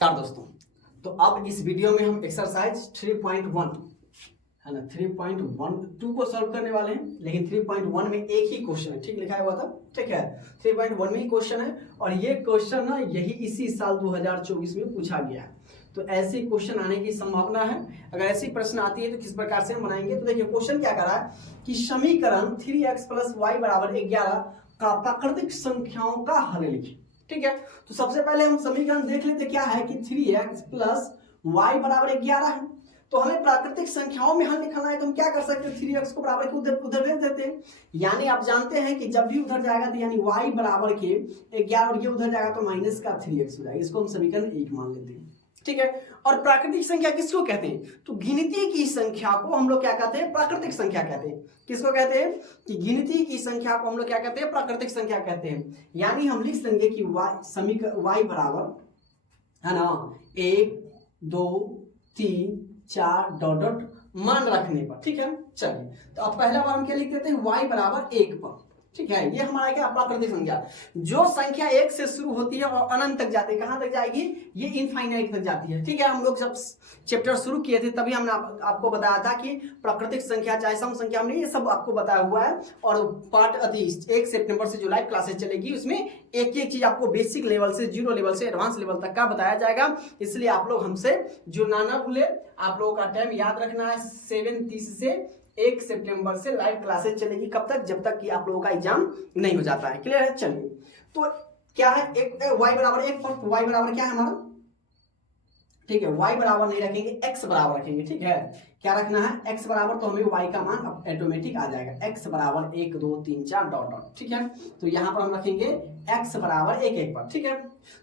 दोस्तों, तो अब इस वीडियो में हम एक्सरसाइज 3.1 है ना 3.12 को सॉल्व करने वाले हैं। लेकिन 3.1 में एक ही क्वेश्चन है, ठीक लिखा हुआ था, ठीक है। 3.1 में ही क्वेश्चन है और ये क्वेश्चन ना यही इसी साल 2024 में पूछा गया है। तो ऐसे क्वेश्चन आने की संभावना है। अगर ऐसी प्रश्न आती है तो किस प्रकार से हम बनाएंगे, तो देखिए क्वेश्चन क्या कर रहा है कि समीकरण 3x + y = 11 का प्राकृतिक संख्याओं का हल लिखिए। ठीक है, तो सबसे पहले हम समीकरण देख लेते क्या है कि 3x + y = 11 है। तो हमें प्राकृतिक संख्याओं में हल निकालना है, तो हम क्या कर सकते हैं, 3x को बराबर के उधर भेज देते हैं। यानी आप जानते हैं कि जब भी उधर जाएगा तो यानी y बराबर के 11 और ये उधर जाएगा तो माइनस का 3x हो जाएगा। इसको हम समीकरण 1 मान लेते हैं, ठीक है। और प्राकृतिक संख्या किसको कहते हैं, तो गिनती की संख्या को हम लोग क्या कहते हैं, प्राकृतिक संख्या कहते हैं। किसको कहते हैं कि गिनती की संख्या को हम लोग क्या कहते हैं, प्राकृतिक संख्या कहते हैं। यानी हम लिख देंगे कि y बराबर है ना 1 2 3 4 डॉट मान रखने पर, ठीक है। चलिए, तो अब पहला बार हम क्या लिख देते हैं, y बराबर 1 पर, ठीक है। ये हमारा क्या प्राकृतिक संख्या, जो संख्या 1 से शुरू होती है और अनंत तक जाती है, कहां तक जाएगी, ये इनफाइनाइट तक जाती है, ठीक है। हम लोग जब चैप्टर शुरू किए थे तभी हमने आपको बताया था कि प्राकृतिक संख्या चाहे सम संख्या, हमने ये सब आपको बताया हुआ है। और पार्ट 1 सितंबर से जो लाइव क्लासेस चलेगी उसमें एक एक चीज आपको बेसिक लेवल से, जीरो लेवल से एडवांस लेवल तक का बताया जाएगा। इसलिए आप लोग हमसे जुड़ना ना भूले। आप लोगों का टाइम याद रखना है, 7:30 से 1 सितंबर से लाइव क्लासेस चलेगी। कब तक, जब तक कि आप लोगों का एग्जाम नहीं हो जाता है। क्लियर है। चलिए, तो क्या है, एक y बराबर 1 पर, y बराबर क्या है हमारा, ठीक है। y बराबर नहीं रखेंगे, x बराबर रखेंगे, ठीक है। क्या रखना है, x बराबर, तो हमें y का मान अब ऑटोमेटिक आ जाएगा, x बराबर 1 2 3 4 डॉट, ठीक है। तो यहां पर हम रखेंगे x बराबर 1 1 पर, ठीक है।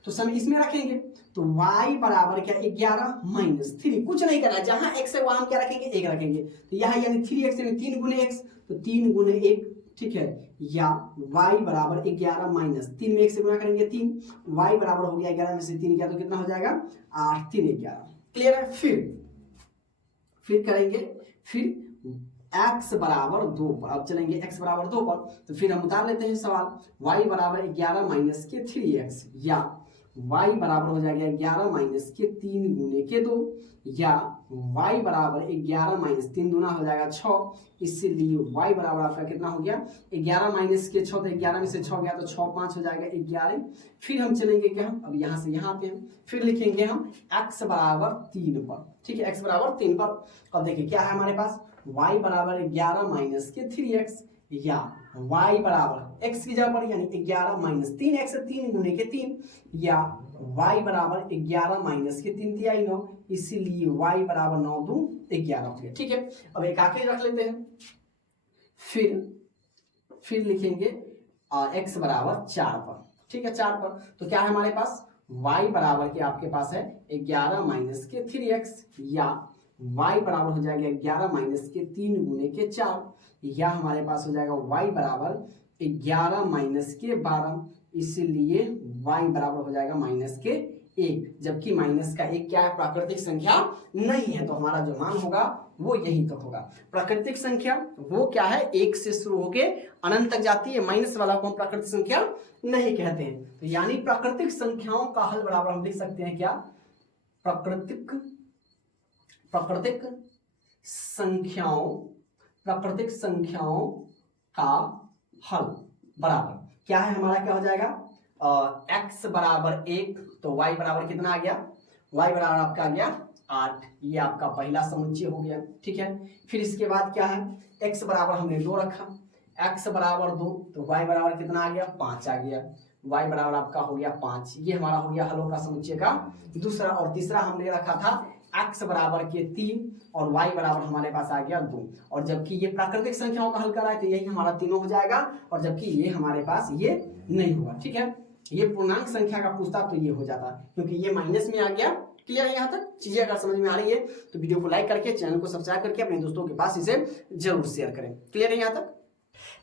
तो सम इसमें रखेंगे तो y बराबर क्या 11 - 3, कुछ नहीं करना है, जहां x है वहां हम क्या रखेंगे, 1 रखेंगे। तो यहाँ यानी 3x यानी 3 गुने x, तो 3 गुने 1, ठीक है। या y बराबर 11 - 3 में 1 से गुना करेंगे 3, y बराबर हो गया 11 में से 3 गया तो कितना हो जाएगा 8 3 11। क्लियर है। फिर करेंगे, फिर x बराबर 2 पर, अब चलेंगे x बराबर 2 पर, तो फिर हम उतार लेते हैं सवाल, y बराबर 11 - के 3x, या y बराबर हो जाएगा 11 - के 3 गुने के 2, या y बराबर 11 - 3 दूना हो जाएगा 6। इसलिए y बराबर आपका कितना हो गया 11 - के 6, तो 11 में से 6 गया तो 6 5 हो जाएगा 11। फिर हम चलेंगे क्या, अब यहाँ से यहाँ आते हैं, फिर लिखेंगे हम x बराबर 3 पर, ठीक है। x बराबर 3 पर, अब देखिए क्या है हमारे पास, y बराबर 11 - के 3x, या y बराबर x की जगह पर यानी 11 - 3x, 3 गुने के 3, या y बराबर 11 - के 3 दिया 9, इसीलिए y बराबर 9 2 11 हो गया, ठीक है। अब एक आखिरी रख लेते हैं, फिर लिखेंगे x बराबर 4 पर, ठीक है। 4 पर, तो क्या है हमारे पास, y बराबर के आपके पास है 11 - के 3x, या y बराबर हो जाएगा 11 - के 3 गुने के 4, या हमारे पास हो जाएगा y बराबर 11 - के 12, इसलिए y बराबर हो जाएगा -1, जबकि -1 क्या है, प्राकृतिक संख्या नहीं है, तो हमारा जो मान होगा वो यहीं तक होगा। प्राकृतिक संख्या वो क्या है, 1 से शुरू होके अनंत तक जाती है, माइनस वाला को हम प्राकृतिक संख्या नहीं कहते हैं। तो यानी प्राकृतिक संख्याओं का हल बराबर हम लिख सकते हैं क्या, प्राकृतिक संख्याओं का हल बराबर क्या है हमारा, क्या हो जाएगा, x बराबर 1, तो y बराबर कितना आ गया, y बराबर आपका आ गया 8, ये आपका पहला समुच्चय हो गया, ठीक है। फिर इसके बाद क्या है, x बराबर हमने 2 रखा, x बराबर 2, तो y बराबर कितना आ गया 5 आ गया, y बराबर आपका हो गया 5, ये हमारा हो गया हलों का समुच्चय का दूसरा। और तीसरा हमने रखा था x बराबर के 3 और y बराबर हमारे पास आ गया 2, और जबकि ये प्राकृतिक संख्याओं का हल कर रहा है तो यही हमारा तीनों हो जाएगा, और जबकि ये हमारे पास ये नहीं होगा, ठीक है। ये पूर्णांक संख्या का पूछता तो ये हो जाता, क्योंकि ये माइनस में आ गया। क्लियर है यहाँ तक, चीजें अगर समझ में आ रही है तो वीडियो को लाइक करके, चैनल को सब्सक्राइब करके अपने दोस्तों के पास इसे जरूर शेयर करें। क्लियर है यहाँ तक।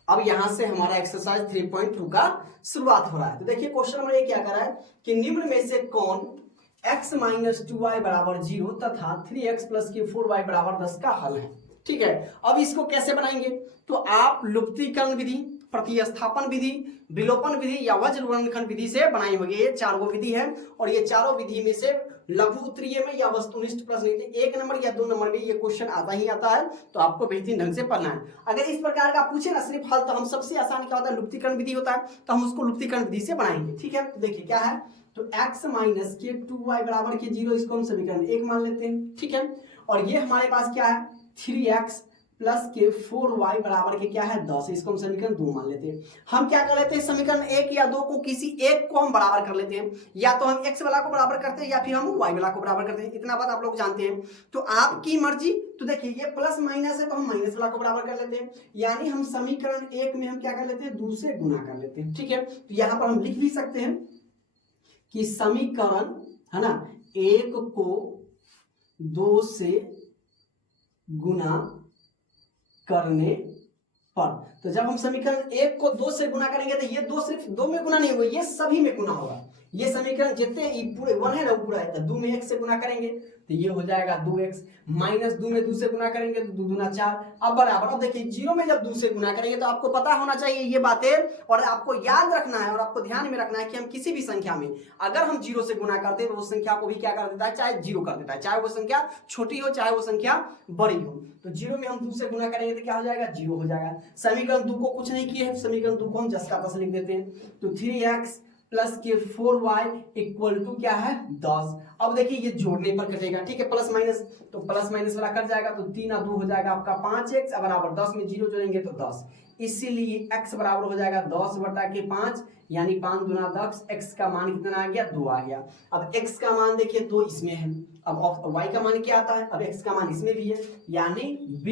अब यहां से हमारा एक्सरसाइज 3.2 का शुरुआत हो रहा है। तो देखिए क्वेश्चन नंबर 1 क्या कर रहा है कि निम्न में से कौन x - 2y बराबर 0 तथा 3x + के 4y बराबर 10 का हल है, ठीक है। अब इसको कैसे बनाएंगे, तो आप लुप्तीकरण विधि, प्रतिस्थापन विधि, विलोपन विधि या वज्र वर्णनखंड विधि से बनाई होगी। ये 4 विधि है और ये चारों विधि में से लघु उत्तरीय में या वस्तुनिष्ठ प्रश्न, 1 नंबर या 2 नंबर में ये क्वेश्चन आता ही आता है, तो आपको बेहतरीन ढंग से पढ़ना है। अगर इस प्रकार का पूछे ना सिर्फ हल, तो हम सबसे आसान क्या होता है, लुप्तीकरण विधि होता है, तो हम उसको लुप्तीकरण विधि से बनाएंगे। ठीक है, तो देखिए क्या है, तो x माइनस के 2y बराबर के 0, इसको हम समीकरण 1 मान लेते हैं। ठीक है, और ये हमारे पास क्या है, 3x प्लस के 4y बराबर के क्या है 10, इसको हम समीकरण 2 मान लेते हैं। हम क्या कर लेते हैं, समीकरण 1 या 2 को किसी एक को हम बराबर कर लेते हैं, या तो हम x वाला को बराबर करते हैं या फिर हम y वाला को बराबर करते हैं, इतना बात आप लोग जानते हैं। तो आपकी मर्जी। तो देखिए ये प्लस माइनस है तो हम माइनस वाला को बराबर कर लेते हैं, यानी हम समीकरण 1 में हम क्या कर लेते हैं, 2 से गुना कर लेते हैं। ठीक है, तो यहाँ पर हम लिख भी सकते हैं कि समीकरण है ना 1 को 2 से गुना करने पर, तो जब हम समीकरण 1 को 2 से गुना करेंगे तो ये 2 सिर्फ 2 में गुना नहीं होगा, ये सभी में गुना होगा। ये समीकरण जितने पूरे 1 है ना वो पूरा है, तो 2 में 1 से गुना करेंगे तो ये हो जाएगा 2x, माइनस 2 में 2 से गुना करेंगे तो 2 दूना 4, अब बराबर। अब देखिए 0 में जब 2 से गुना करेंगे तो आपको पता होना चाहिए ये बातें, और आपको याद रखना है और आपको ध्यान में रखना है कि हम किसी भी संख्या में अगर हम 0 से गुना करते हैं तो उस संख्या को भी क्या कर देता है, चाहे 0 कर देता है, चाहे वो संख्या छोटी हो चाहे वो संख्या बड़ी हो। तो 0 में हम 2 से गुना करेंगे तो क्या हो जाएगा, 0 हो जाएगा। समीकरण 2 को कुछ नहीं किए है, समीकरण 2 को हम जस का तस लिख देते हैं। तो 3x प्लस के 4y इक्वल टू क्या है 10। अब देखिए ये जोड़ने पर कटेगा, ठीक है, प्लस माइनस, तो प्लस माइनस वाला कट जाएगा, तो 3 और 2 हो जाएगा आपका 5x बराबर 10 में 0 जोड़ेंगे तो 10, इसीलिए x बराबर हो जाएगा 10 बटा के 5, यानी 5 दूना 10, x का मान कितना आ गया, 2 आ गया। अब x का मान देखिए 2 इसमें है, अब y का मान क्या आता है, अब x का मान इसमें भी है, यानी b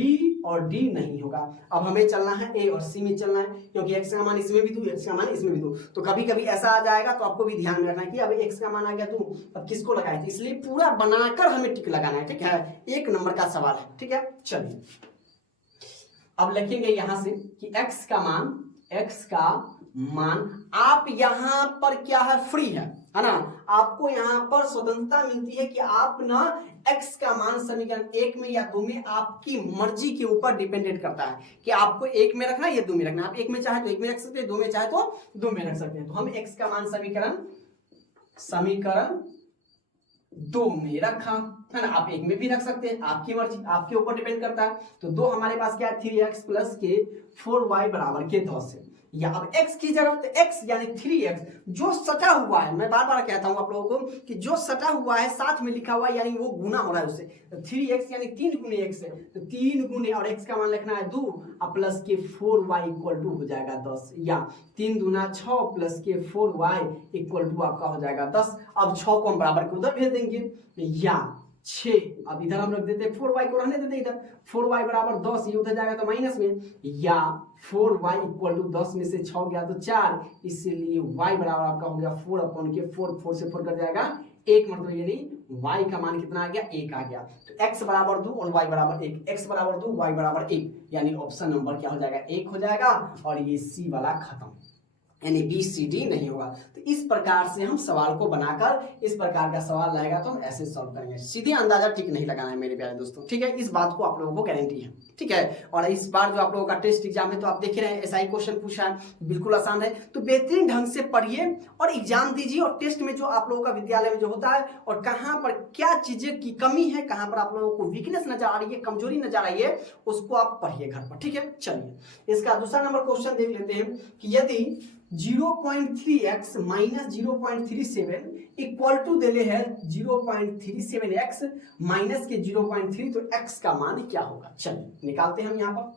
और d नहीं होगा। अब हमें चलना है a और c में चलना है, क्योंकि x का मान इसमें भी 2, x का मान इसमें भी 2, तो कभी कभी ऐसा आ जाएगा तो आपको भी ध्यान में रखना है कि अब x का मान आ गया 2, अब किसको लगाए थे, इसलिए पूरा बनाकर हमें टिक लगाना है। ठीक है, 1 नंबर का सवाल है। ठीक है, चलिए अब लिखेंगे यहां से कि x का मान आप यहां पर क्या है, फ्री है ना, आपको यहां पर स्वतंत्रता मिलती है कि आप ना x का मान समीकरण 1 में या 2 में आपकी मर्जी के ऊपर डिपेंडेंट करता है कि आपको 1 में रखना है या 2 में रखना है। आप 1 में चाहे तो 1 में रख सकते हैं, 2 में चाहे तो 2 में रख सकते हैं। तो हम x का मान समीकरण 2 में रखा है ना, आप 1 में भी रख सकते हैं, आपकी मर्जी, आपके ऊपर डिपेंड करता है। तो 2 हमारे पास क्या है, 3x प्लस के 4y बराबर के 10 है, या अब x की जगह तो x यानी 3x जो सटा हुआ है, मैं बार बार कहता हूं आप लोगों को कि जो सटा हुआ है साथ में लिखा हुआ है यानी वो गुना हो रहा है उससे, तो 3x यानी 3 गुने x है, तो 3 गुने और x का मान लिखना है 2 और प्लस के 4y इक्वल टू हो जाएगा 10, या 3 दूना 6 प्लस के 4y इक्वल टू आपका हो जाएगा 10। अब 6 को हम बराबर के उधर भेज देंगे, या 6, अब इधर हम रख देते हैं 4y को रहने देते इधर, 4y बराबर 10, ये उधर जाएगा तो माइनस में, या 4y इक्वल टू 10 में से 6 गया तो 4, इसीलिए y बराबर आपका हो गया 4 अपॉन के 4 से 4 कर जाएगा 1, मतलब यानी y का मान कितना आ गया, 1 आ गया। तो x बराबर 2 और y बराबर 1, x बराबर 2 y बराबर 1, यानी ऑप्शन नंबर क्या हो जाएगा, 1 हो जाएगा, और ये c वाला खत्म, यानी बी सी डी नहीं होगा। तो इस प्रकार से हम सवाल को बनाकर इस प्रकार का सवाल लाएगा तो हम ऐसे सॉल्व करेंगे, सीधे अंदाजा टिक नहीं लगाना है मेरे प्यारे दोस्तों। ठीक है, इस बात को आप लोगों को गारंटी है। ठीक है, और इस बार जो आप लोगों का टेस्ट एग्जाम है तो आप देख रहे हैं ऐसा ही क्वेश्चन पूछा है, बिल्कुल आसान है, तो बेहतरीन ढंग से पढ़िए और एग्जाम दीजिए, और टेस्ट में जो आप लोगों का विद्यालय में जो होता है और कहाँ पर क्या चीजें की कमी है, कहाँ पर आप लोगों को वीकनेस नजर आ रही है, कमजोरी नजर आ रही है, उसको आप पढ़िए घर पर। ठीक है, चलिए इसका दूसरा नंबर क्वेश्चन देख लेते हैं कि यदि 0.3x माइनस 0.37 इक्वल टू देले है 0.37x माइनस के 0.3, तो x का मान क्या होगा, चलिए निकालते हैं हम यहाँ पर।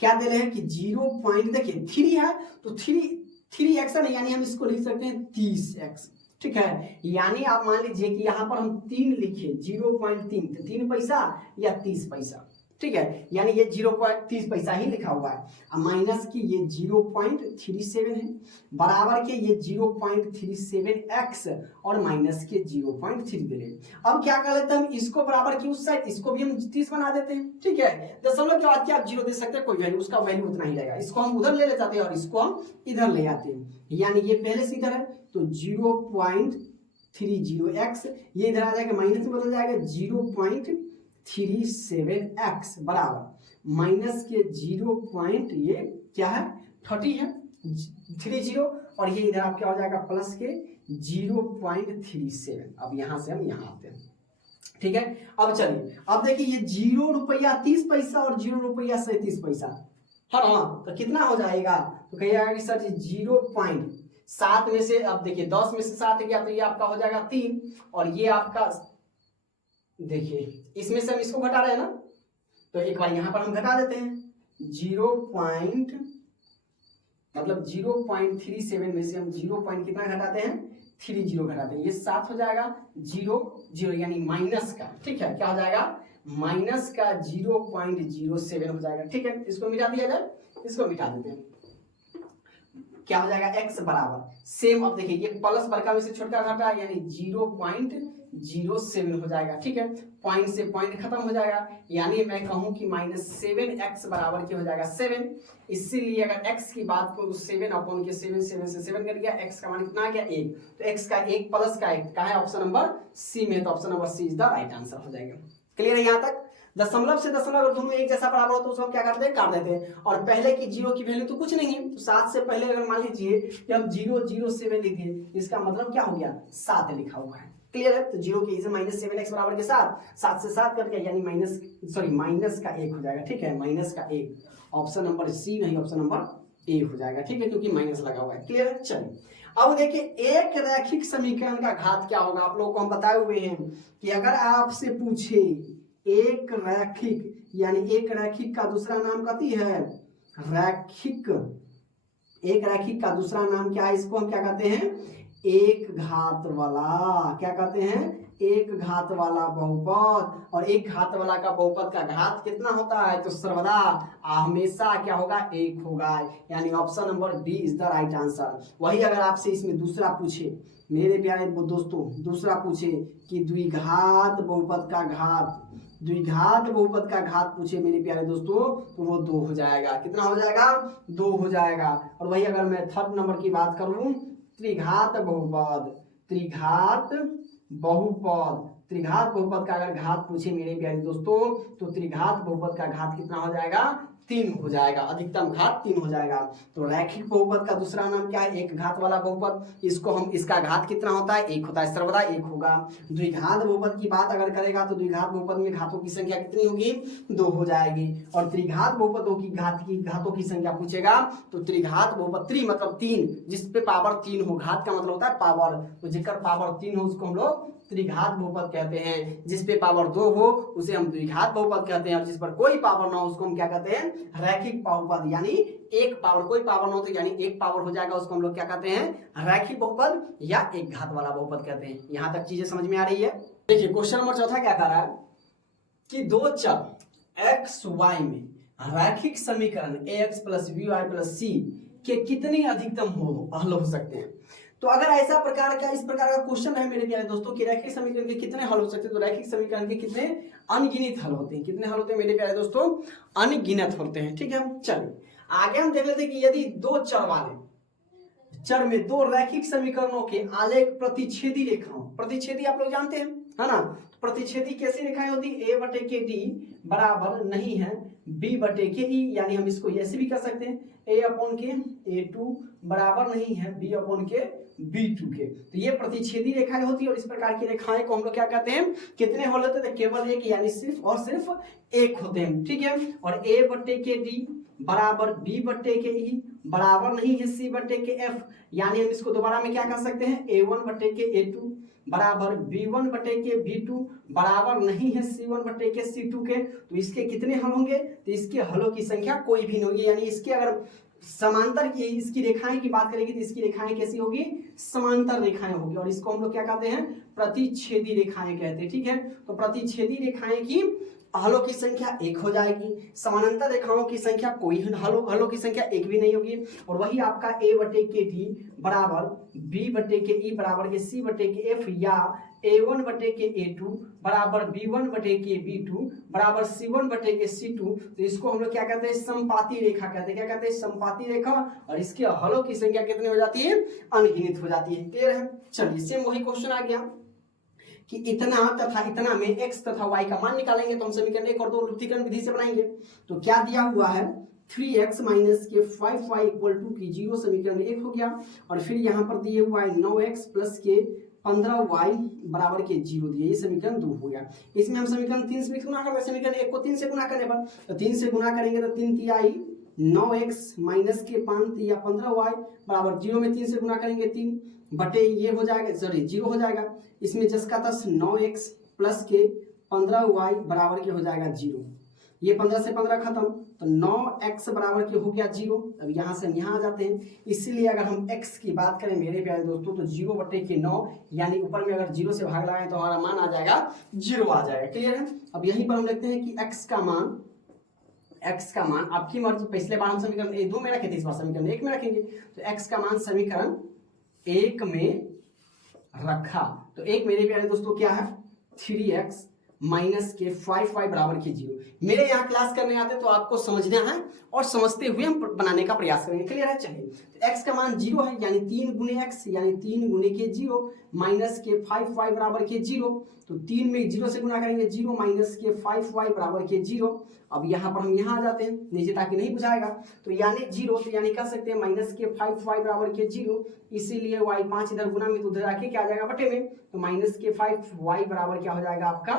क्या देले है कि 0. देखिए 3 है तो 3x है ना, यानी हम इसको लिख सकते हैं 30x। ठीक है, यानी आप मान लीजिए कि यहाँ पर हम 3 लिखे, 0.3 तो 3 पैसा या 30 पैसा। ठीक है, यानी ये 0.30 पैसा ही लिखा हुआ है, अब माइनस की ये 0.37 है, बराबर के ये 0.37x और माइनस के 0.3 दे रहे। अब क्या कर लेते हैं हम, इसको बराबर की उस साइड, इसको भी हम 30 बना देते हैं। ठीक है, दशमलव के बाद क्या आप 0 दे सकते हैं, कोई वैल्यू, उसका वैल्यू उतना ही रहेगा, इसको हम उधर ले जाते हैं और इसको हम इधर ले आते हैं, यानी ये पहले से इधर है तो 0.30x, ये इधर आ जाएगा माइनस में बदल जाएगा 0.37x बराबर माइनस के 0. ये क्या है 30 है 30 और ये इधर आपका हो जाएगा प्लस के 0.37। अब यहां से हम यहाँ आते हैं, ठीक है। अब चलिए, अब देखिए ये 0 रुपया 30 पैसा और 0 रुपया 37 पैसा, हाँ तो कितना हो जाएगा, तो कहिएगा कि सर जी 0.7 में से, अब देखिए 10 में से 7 गया तो ये आपका हो जाएगा 3, और ये आपका देखिए इसमें से हम इसको घटा रहे हैं ना, तो एक बार यहां पर हम घटा देते हैं 0.37 में से हम 0 पॉइंट कितना घटाते हैं, 30 घटाते हैं, ये 7 हो जाएगा, 0 यानी माइनस का, ठीक है, क्या हो जाएगा, माइनस का 0.07 हो जाएगा, ठीक है। इसको मिटा दिया जाए, इसको मिटा देते हैं, क्या हो जाएगा, x बराबर सेम। अब देखिए ये प्लस बड़का में से छोटा घटा यानी 0.07 हो जाएगा, ठीक है। पॉइंट से पॉइंट खत्म हो जाएगा, यानी मैं कहूं कि -7x बराबर क्या हो जाएगा 7। इसीलिए अगर x की बात करूं तो 7/7 से 7 कट गया, x का मान कितना आ गया 1, तो x का 1 प्लस का 1 कहाँ है, ऑप्शन नंबर सी में, तो option number C is the right answer हो जाएगा। क्लियर है यहाँ तक। दशमलव से दशमलव दोनों एक जैसा बराबर हो तो उसको क्या करते हैं, काट देते हैं, और पहले की 0 की वैल्यू तो कुछ नहीं है, तो 7 से पहले अगर मान लीजिए कि हम 007 लिख दिए, इसका मतलब क्या हो गया, 7 लिखा हुआ है। क्लियर है, तो 0 की -7x बराबर के 7 से 7 करके यानी माइनस का 1 हो जाएगा, ठीक है, माइनस का 1, ऑप्शन नंबर सी नहीं, ऑप्शन नंबर ए हो जाएगा, ठीक है, क्योंकि माइनस लगा हुआ है। क्लियर है, चलिए अब देखिए एक रैखिक समीकरण का घात क्या होगा, आप लोगों को हम बताए हुए हैं कि अगर आपसे पूछे एक रैखिक, यानी एक रैखिक का दूसरा नाम कथी है, रैखिक, एक रैखिक का दूसरा नाम क्या है, इसको हम क्या कहते हैं, एक घात वाला, क्या कहते हैं, एक घात वाला बहुपद, और एक घात वाला का बहुपद का घात कितना होता है, तो सर्वदा हमेशा क्या होगा, 1 होगा, यानी option number D is the right answer. वही अगर आपसे इसमें दूसरा पूछे मेरे प्यारे दोस्तों, दूसरा पूछे कि द्विघात बहुपद का घात, द्विघात बहुपद का घात पूछे मेरे प्यारे दोस्तों, तो वो 2 हो जाएगा, कितना हो जाएगा, 2 हो जाएगा। और वही अगर मैं थर्ड नंबर की बात करूं, त्रिघात बहुपद, त्रिघात बहुपद का अगर घात पूछे मेरे प्यारे दोस्तों, तो त्रिघात बहुपद का घात कितना हो जाएगा, 3 हो जाएगा, अधिकतम घात 3 हो जाएगा। तो रैखिक बहुपद का दूसरा नाम क्या है, एक घात वाला बहुपद, इसको हम, इसका घात कितना होता है, 1 होता है, सर्वदा 1 होगा। द्विघात बहुपद की बात अगर करेगा तो द्विघात बहुपद में घातों की संख्या कितनी होगी, 2 हो जाएगी, और त्रिघात बहुपदों की घातों की संख्या पूछेगा तो त्रिघात बहुपद, त्रि मतलब 3, जिस पे पावर 3 हो, घात का मतलब होता है पावर, तो जिसका पावर 3 हो उसको हम लोग त्रिघात बहुपद कहते हैं, जिस पे पावर 2 हो उसे हम द्विघात बहुपद कहते हैं, और जिस पर कोई पावर ना हो उसको हम क्या कहते हैं, रैखिक बहुपद, यानी एक पावर, कोई पावर ना हो तो यानी एक पावर हो जाएगा, उसको हम लोग क्या कहते हैं, रैखिक बहुपद या एक घात वाला बहुपद कहते हैं। यहां तक चीजें समझ में आ रही है। देखिए क्वेश्चन नंबर चौथा क्या कह रहा है कि दो चर x y में रैखिक समीकरण ax + by + c के कितने अधिकतम हल हो सकते हैं। तो अगर ऐसा प्रकार का, इस प्रकार का क्वेश्चन है मेरे प्यारे दोस्तों कि रैखिक समीकरण के कितने हल हो सकते हैं, तो रैखिक समीकरण के कितने अनगिनत हल होते हैं, कितने हल होते हैं मेरे प्यारे दोस्तों, अनगिनत होते हैं, ठीक है। चलिए आगे हम देख लेते हैं कि यदि दो चर वाले चर में दो रैखिक समीकरणों के आलेख प्रतिच्छेदी रेखाओं, प्रतिच्छेदी आप लोग जानते हैं, है ना, प्रतिच्छेदी कैसी रेखाएं होती, a/d बराबर नहीं है b/e, यानी हम इसको ऐसे भी कर सकते हैं a/k a2 बराबर नहीं है b/k b2 के, तो ये प्रतिच्छेदी रेखाएं होती है, और इस प्रकार की रेखाएं को हम लोग क्या कहते हैं, कितने हल होते हैं, केवल एक, यानी सिर्फ और सिर्फ एक होते हैं, ठीक है। और a/d बराबर b/e बराबर नहीं है c/f, यानी हम इसको दोबारा में क्या कर सकते हैं, a1/k a2 बराबर b1/k b2 बराबर नहीं है c1/k c2 के, तो इसके कितने हल होंगे, तो इसके हलों की संख्या कोई भी नहीं होगी, यानी इसके अगर समांतर की इसकी रेखाएं की बात करेंगे तो इसकी रेखाएं कैसी होगी, समांतर रेखाएं होगी, और इसको हम लोग क्या कहते हैं, प्रतिच्छेदी रेखाएं कहते हैं, ठीक है। तो प्रतिच्छेदी रेखाएं की हलों की संख्या 1 हो जाएगी, समानांतर रेखाओं की संख्या कोई हलों की संख्या 1 भी नहीं होगी, और वही आपका a/d बराबर b/e बराबर के c/f या a1/k a2 बराबर b1/k b2 बराबर c1/k c2, तो इसको हम लोग क्या कहते हैं, समपाती रेखा कहते हैं, क्या कहते हैं, समपाती रेखा, और इसके हलों की संख्या कितनी हो जाती है, अनगिनत हो जाती है। क्लियर है, चलिए सेम वही क्वेश्चन आ गया कि इतना तथा इतना में x तथा y का मान निकालेंगे, तो हम समीकरण 1 और 2 लुप्तीकरण विधि से बनाएंगे। तो क्या दिया हुआ है 3x माइनस के 5y इक्वल टू की 0 समीकरण 1 हो गया। और फिर यहाँ पर दिए हुआ है 9x प्लस के 15y बराबर के 0 दिए, ये समीकरण 2 हो गया। इसमें हम समीकरण 3 से गुना कर रहे हैं, समीकरण 1 को 3 से गुना करने पर, तो 3 से गुना करेंगे तो 3 तिहाई 9x माइनस के 5 या 15y बराबर 0 में 3 से गुना करेंगे 3 बटे ये हो जाएगा, सॉरी 0 हो जाएगा। इसमें जस का तस 9x प्लस के 15y बराबर के हो जाएगा 0। ये 15 से 15 खत्म, तो 9x बराबर के हो गया 0। अब यहाँ से हम यहाँ आ जाते हैं, इसीलिए अगर हम x की बात करें मेरे प्यारे दोस्तों, तो 0 बटे के 9 यानी ऊपर में अगर 0 से भाग लगाएं तो हमारा मान आ जाएगा 0 आ जाएगा। क्लियर है? अब यहीं पर हम देखते हैं कि x का मान आपकी मर्जी, पिछले बार हम समीकरण 2 में रखे थे, इस बार समीकरण 1 में रखेंगे। तो x का मान समीकरण 1 में रखा, तो एक मेरे प्यारे दोस्तों क्या है 3x माइनस के 5y बराबर के 0। मेरे यहाँ क्लास करने आते तो आपको समझना है और समझते हुए हम बनाने का प्रयास करेंगे। क्लियर है? चलिए, तो x का मान 0 है यानी 3 गुने x यानी 3 गुने के 0 माइनस के 5y बराबर के 0। तो 3 में 0 से गुना करेंगे 0 माइनस के 5y बराबर के 0। अब यहाँ पर हम यहाँ आ जाते हैं नीचे ताकि नहीं बुझाएगा, तो यानी 0, तो यानी कह सकते हैं माइनस के 5y बराबर के 0। इसीलिए y 5 इधर गुना में तो उधर आके क्या आ जाएगा बटे में, तो माइनस के 5y बराबर क्या हो जाएगा आपका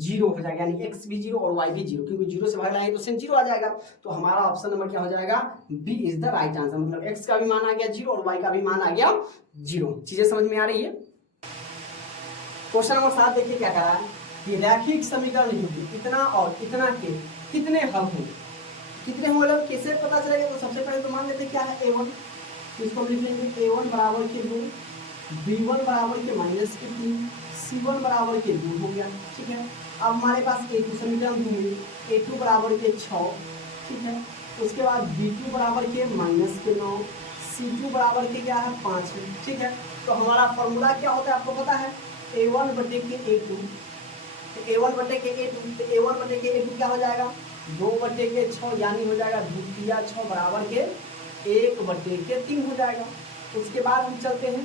0 हो जाएगा, यानी x भी 0 और y भी 0, क्योंकि 0 से भाग लाएंगे तो सेम 0 आ जाएगा। तो हमारा ऑप्शन नंबर क्या हो जाएगा, B is the right answer. मतलब x का भी मान आ गया 0 और y का भी मान आ गया 0। चीजें समझ में आ रही है? क्वेश्चन नंबर 7 देखिए क्या कह रहा है कि रैखिक समीकरण युक्त इतना और इतना के कितने हल होंगे, कितने होंगे मतलब कैसे पता चलेगा। तो सबसे पहले तो मान लेते क्या है a1, इसको लिख लेंगे a1 बराबर के 2, b1 बराबर के माइनस के 3, c1 बराबर के 2 हो गया। ठीक है, अब हमारे पास a2 समीकरण 2 में a2 बराबर के 6, ठीक है। उसके बाद b2 बराबर के माइनस के 9, c2 बराबर के क्या है 5 है। ठीक है, तो हमारा फॉर्मूला क्या होता है आपको पता है, a1 बटे के a2, तो a1 बटे के a2, तो a1 बटे के a2 क्या हो जाएगा 2 बटे के 6 यानी हो जाएगा 2 तिया 6 बराबर के 1 बटे के 3 हो जाएगा। उसके बाद हम चलते हैं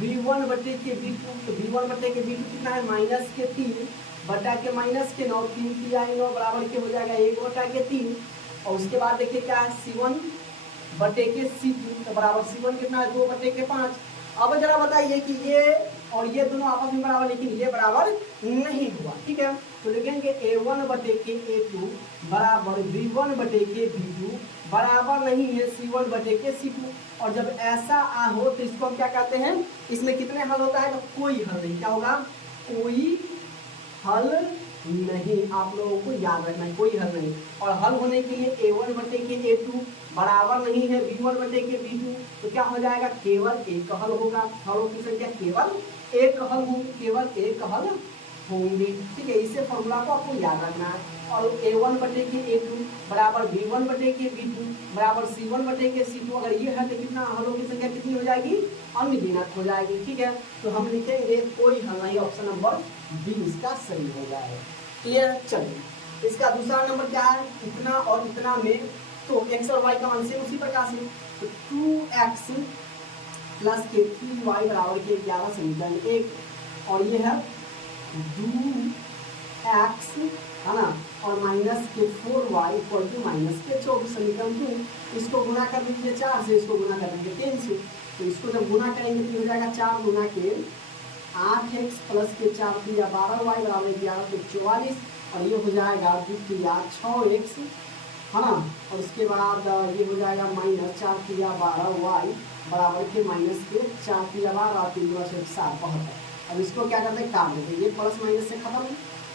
b1 बटे के b2, तो b1 बटे के b2 कितना है माइनस के 3 बटा के माइनस के 9, 3 तिया 9 बराबर के हो जाएगा 1 बटा के 3। और उसके बाद देखिए क्या है c1 बटे के c2, तो बराबर c1 कितना है 2 बटे के 5। अब जरा बताइए कि ये और ये दोनों आपस में बराबर, लेकिन ये बराबर नहीं हुआ। ठीक है, तो लिखेंगे a1 बटे के a2 बराबर b1 बटे के b2 बराबर नहीं है c1 बटे के c2। और जब ऐसा हो तो इसको हम क्या कहते हैं, इसमें कितने हल होता है, तो कोई हल नहीं। क्या होगा, कोई हल नहीं। आप लोगों को याद रखना है, कोई हल नहीं। और हल होने के लिए a1 बटे के a2 बराबर नहीं है b1 बटे के b2, तो क्या हो जाएगा, केवल एक हल होगा। हलों की संख्या केवल एक हल होंगे, केवल एक हल होंगे। ठीक है, इसे फॉर्मूला को आपको याद रखना है। और a1 बटे के a2 बराबर b1 बटे के b2 बराबर c1 बटे के c2, अगर ये है तो कितना हलों की संख्या कितनी हो जाएगी, अनगिनत हो जाएगी। ठीक है, तो हम लिखेंगे कोई हल नहीं, ऑप्शन नंबर बी इसका सही हो जाएगा। क्लियर? चलिए, इसका दूसरा नंबर क्या है, इतना और इतना में, तो x और y का मान सेम उसी प्रकार से, तो 2x प्लस के 3y बराबर के 11 समीकरण 1, और ये है 2x है ना, और माइनस के 4y इक्वल टू माइनस के 24 समीकरण 2। इसको गुना कर दीजिए 4 से, इसको गुना कर दीजिए 3 से, तो इसको जब गुना करेंगे तो हो जाएगा 4 गुना के 8x प्लस के 4 तिया 12y बराबर 11 के 44, और ये हो जाएगा 2 तिया 6x है ना, और उसके बाद ये हो जाएगा माइनस 4 तिया 12y बराबर के माइनस के 4 तिया 12 3 7 72। अब इसको क्या करते हैं, काट देते हैं, ये प्लस माइनस से खत्म।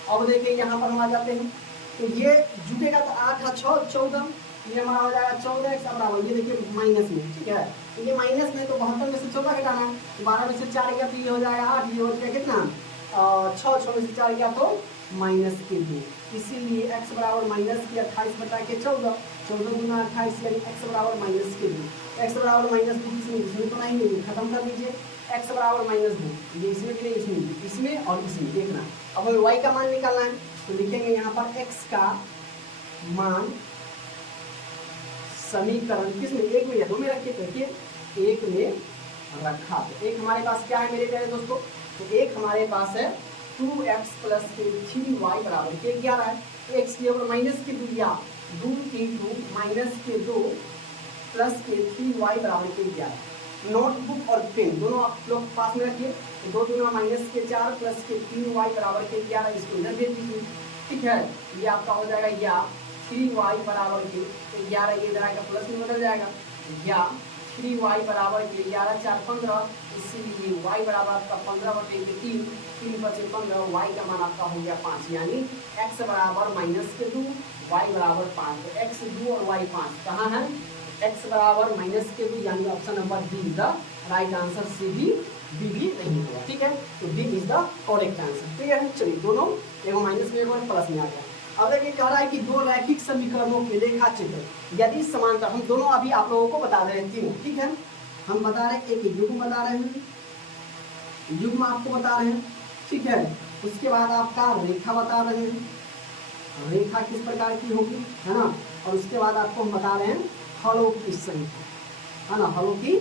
अब देखिए यहाँ पर हम आ जाते हैं, तो ये जुटेगा तो 8 और 6 14, ये हमारा हो जाएगा 14x बराबर, ये देखिए माइनस में। ठीक है, तो ये माइनस में, तो 72 में से 14 घटाना है, तो 12 में से 4 गया तो ये हो जाएगा 8, ये हो जाएगा कितना 6 में से 4 गया तो माइनस के 2। इसीलिए x बराबर माइनस के 28 बटा के 14, 14 गुना 28 यानी x बराबर माइनस के 2। x बराबर माइनस 2 इसमें तो नहीं, खत्म कर लीजिए, x बराबर माइनस 2, ये इसमें भी नहीं, इसमें भी, इसमें और इसमें। देखना, अब हमें y का मान निकालना है, तो लिखेंगे यहाँ पर x का मान समीकरण किसमें, एक में या दो में रखिए, देखिए एक में रखा, तो एक हमारे पास क्या है मेरे प्यारे दोस्तों, तो एक हमारे पास है 2x प्लस के 3y बराबर के 11 है, तो x के ऊपर माइनस की 2 या 2 इंटू माइनस के 2 प्लस के 3y बराबर के 11। नोटबुक और पेन दोनों आप लोग पास में रखिए। दो दूना माइनस के 4 प्लस के 3y बराबर के 11 इसको इधर भेज दीजिए। ठीक है, ये आपका हो जाएगा या 3y बराबर के 11, ये इधर आएगा प्लस में बदल जाएगा, या 3y बराबर के 11 4 15, इसीलिए y बराबर आपका 15/3, 3 × 15, y का मान आपका हो गया 5, यानी x बराबर -2 y बराबर 5। तो x 2 और y 5 कहाँ है? x बराबर -2 यानी option number D is the right answer. C B भी नहीं होगा। ठीक है, तो D is the correct answer. ठीक है, चलिए दोनों एगो माइनस में एगो प्लस में आ गया। अब देखिए कह रहा है कि दो रैखिक समीकरणों के लेखा चित्र यदि समांतर, हम दोनों अभी आप लोगों को बता रहे हैं तीनों। ठीक है, हम बता रहे हैं, एक युग्म बता रहे हैं, युग्म आपको बता रहे हैं। ठीक है, उसके बाद आपका रेखा बता रहे हैं, रेखा किस प्रकार की होगी, है ना, और उसके बाद आपको हम बता रहे हैं हलों की संख्या, है ना, हलों की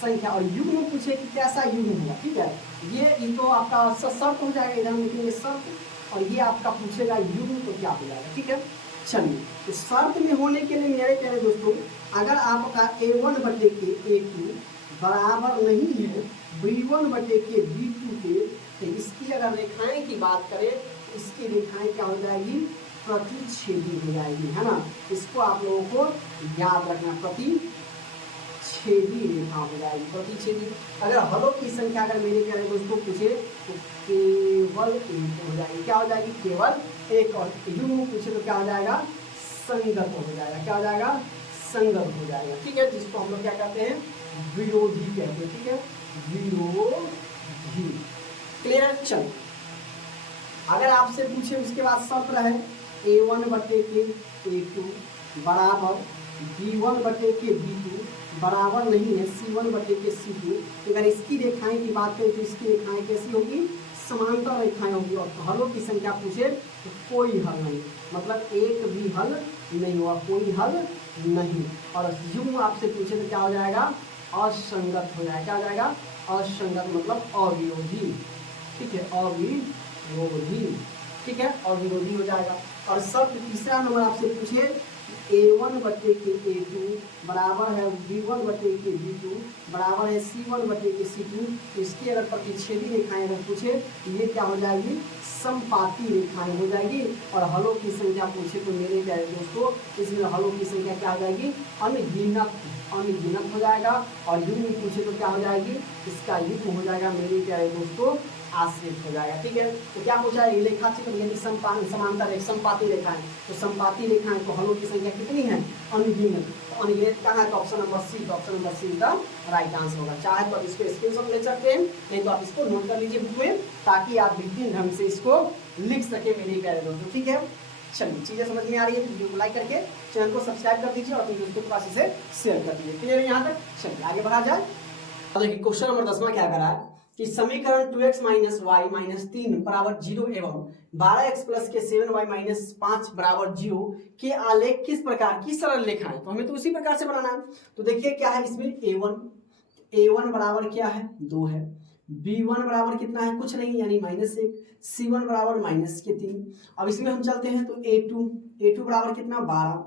संख्या, और युग्म पूछे कि कैसा युग्म हुआ। ठीक है, ये तो आपका शर्त हो जाएगा, इधर हम लिखेंगे शर्त, और ये आपका पूछेगा युग्म तो क्या हो जाएगा। ठीक है, चलिए तो शर्त में होने के लिए मेरे प्यारे दोस्तों, अगर आपका a1 बटे के a2 बराबर नहीं है b1 बटे के b2 के, तो इसकी अगर रेखाएं की बात करें, इसकी रेखाएं क्या हो जाएगी? प्रतिच्छेदी हो जाएगी, है ना। इसको आप लोगों को याद रखना, प्रतिच्छेदी रेखा हो जाएगी, प्रतिच्छेदी। अगर हलों की संख्या अगर मेरे प्यारे दोस्तों पूछे तो केवल एक हो जाएगी, क्या हो जाएगी? केवल एक। और युग्म पूछे तो क्या हो जाएगा? संगत हो जाएगा, क्या हो जाएगा? संगत हो जाएगा। ठीक है, जिसको हम लोग क्या कहते हैं? विरोधी कहते हैं। ठीक है, विरोधी। क्लियर? चल, अगर आपसे पूछे उसके बाद शर्त रहे a1 बटे के a2 बराबर b1 बटे के b2 बराबर नहीं है c1 बटे के c2, अगर इसकी रेखाएं की बात करें तो इसकी रेखाएं कैसी होगी? समांतर रेखाएं होगी। और हलों की संख्या पूछे तो कोई हल नहीं, मतलब एक भी हल नहीं हुआ, कोई हल नहीं। और युग्म आपसे पूछे तो क्या हो जाएगा? असंगत हो जाएगा, क्या हो जाएगा? असंगत मतलब अविरोधी। ठीक है, अविरोधी। ठीक है, अविरोधी हो जाएगा। और शब्द तीसरा नंबर आपसे पूछे a1 बटे के a2 बराबर है b1 बटे के b2 बराबर है c1 बटे के c2, तो इसकी अगर प्रतिच्छेदी रेखाएं अगर पूछे तो ये क्या हो जाएगी? समपाती रेखाएं हो जाएगी। और हलों की संख्या पूछे तो मेरे प्यारे दोस्तों इसमें हलों की संख्या क्या हो जाएगी? अनगिनत, अनगिनत हो जाएगा। और युग्म पूछे तो क्या हो जाएगी? इसका युग्म हो जाएगा मेरे प्यारे दोस्तों आश्रित हो जाएगा। ठीक है, तो क्या पूछा है? रेखा चित्र यदि समांतर है, समपाती रेखाएं, तो समपाती रेखाएं तो हलों की संख्या कितनी है? अनगिनत। तो अनगिनत कहाँ है? तो ऑप्शन नंबर सी, तो option number C is the right answer होगा। चाहे तो आप इसको स्क्रीनशॉट ले सकते हैं, नहीं तो आप इसको नोट कर लीजिए बुक में, ताकि आप बेहतरीन ढंग से इसको लिख सके मेरे प्यारे दोस्तों। ठीक है, चलिए चीजें समझ में आ रही है तो वीडियो को लाइक करके चैनल को सब्सक्राइब कर दीजिए और अपने दोस्तों के पास इसे शेयर कर दीजिए। क्लियर है यहाँ तक? चलिए आगे बढ़ा जाए। अब देखिए क्वेश्चन नंबर 10 क्या करा है कि समीकरण 2x - y - 3 बराबर 0 एवं 12x + के 7y - 5 बराबर 0 के आलेख किस प्रकार की सरल रेखा है। तो हमें तो उसी प्रकार से बनाना है। तो देखिए क्या है इसमें a1 बराबर क्या है? 2 है, b1 बराबर कितना है? कुछ नहीं, यानी -1, c1 बराबर -3। अब इसमें हम चलते हैं तो a2 बराबर कितना? 12,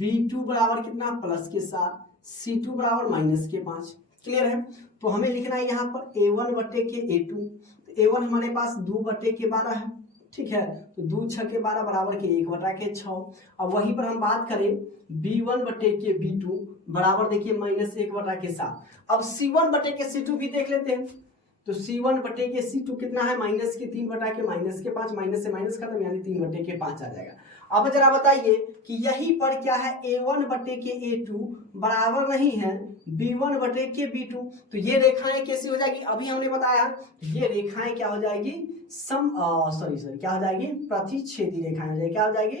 b2 बराबर कितना? +7, c2 बराबर -5। क्लियर है? तो हमें लिखना है यहाँ पर a1 बटे के a2, तो a1 हमारे पास 2 बटे के 12 है। ठीक है, तो 2 6 के 12 बराबर के 1 बटा के 6। अब वहीं पर हम बात करें b1 बटे के b2 बराबर देखिए -1 बटा के 7। अब c1 बटे के c2 भी देख लेते हैं। तो c1 बटे के c2 कितना है? -3 बटा के -5, माइनस से माइनस खत्म, यानी 3 बटे के 5 आ जाएगा। अब जरा बताइए कि यहीं पर क्या है? a1 बटे के a2 बराबर नहीं है b1 बटे के b2, तो ये रेखाएं कैसी हो जाएगी? अभी हमने बताया ये रेखाएं क्या हो जाएगी? क्या हो जाएगी? प्रतिच्छेदी रेखाएं हो जाएगी। क्या हो जाएगी?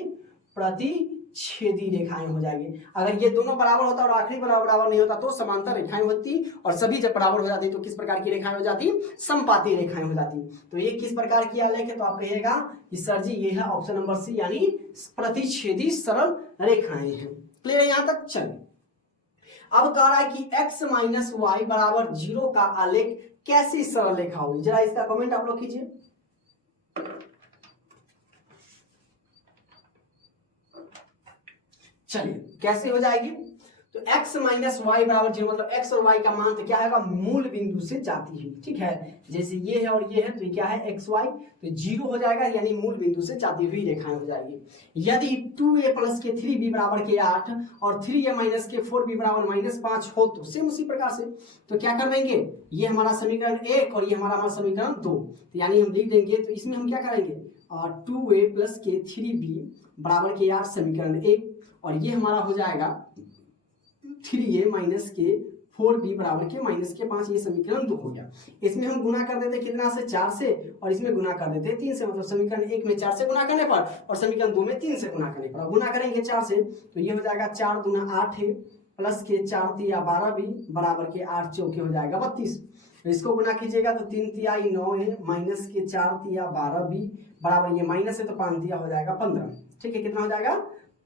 प्रतिच्छेदी रेखाएं हो जाएगी। अगर ये दोनों बराबर होता और आखिरी बराबर नहीं होता तो समांतर रेखाएं होती, और सभी जब बराबर हो जाती तो किस प्रकार की रेखाएं हो जाती? समपाती रेखाएं हो जाती। तो ये किस प्रकार की आलेख है? तो आप कहिएगा कि सर जी ये है ऑप्शन नंबर सी, यानी प्रतिच्छेदी सरल रेखाएं हैं। क्लियर है यहाँ तक? चलिए अब कह रहा है कि x - y बराबर 0 का आलेख कैसी सरल रेखा होगी? जरा इसका कमेंट आप लोग कीजिए। चलिए कैसे हो जाएगी, तो x माइनस वाई बराबर 0, मतलब x और y का मान तो क्या है, मूल बिंदु से जाती हुई, ठीक है, जैसे ये है और ये है, तो क्या है x y, तो 0 हो जाएगा, यानी मूल बिंदु से जाती हुई रेखाएं हो जाएगी। यदि 2a प्लस के 3b बराबर के 8 और 3a माइनस के 4b बराबर -5 हो तो सेम उसी प्रकार से, तो क्या कर देंगे, ये हमारा समीकरण 1 और ये हमारा समीकरण 2, तो यानी हम लिख देंगे, तो इसमें हम क्या करेंगे, 2a प्लस के 3b बराबर के 8 समीकरण 1, और ये हमारा हो जाएगा 3a माइनस के 4b बराबर के -5, ये समीकरण 2 हो गया। इसमें हम गुना कर देते कितना से, 4 से, और इसमें गुना कर देते 3 से, मतलब समीकरण 1 में 4 से गुना करने पर और समीकरण 2 में 3 से गुना करने पर, गुना करेंगे 4 से, तो ये हो जाएगा 4 दूना 8 है, प्लस के 4 तिया 12b बराबर के 8 चौके हो जाएगा 32, तो इसको गुना कीजिएगा तो 3 तिया 9 है, माइनस के 4 तिया 12b बराबर, ये माइनस है तो 5 तिया हो जाएगा 15, ठीक है, कितना हो जाएगा,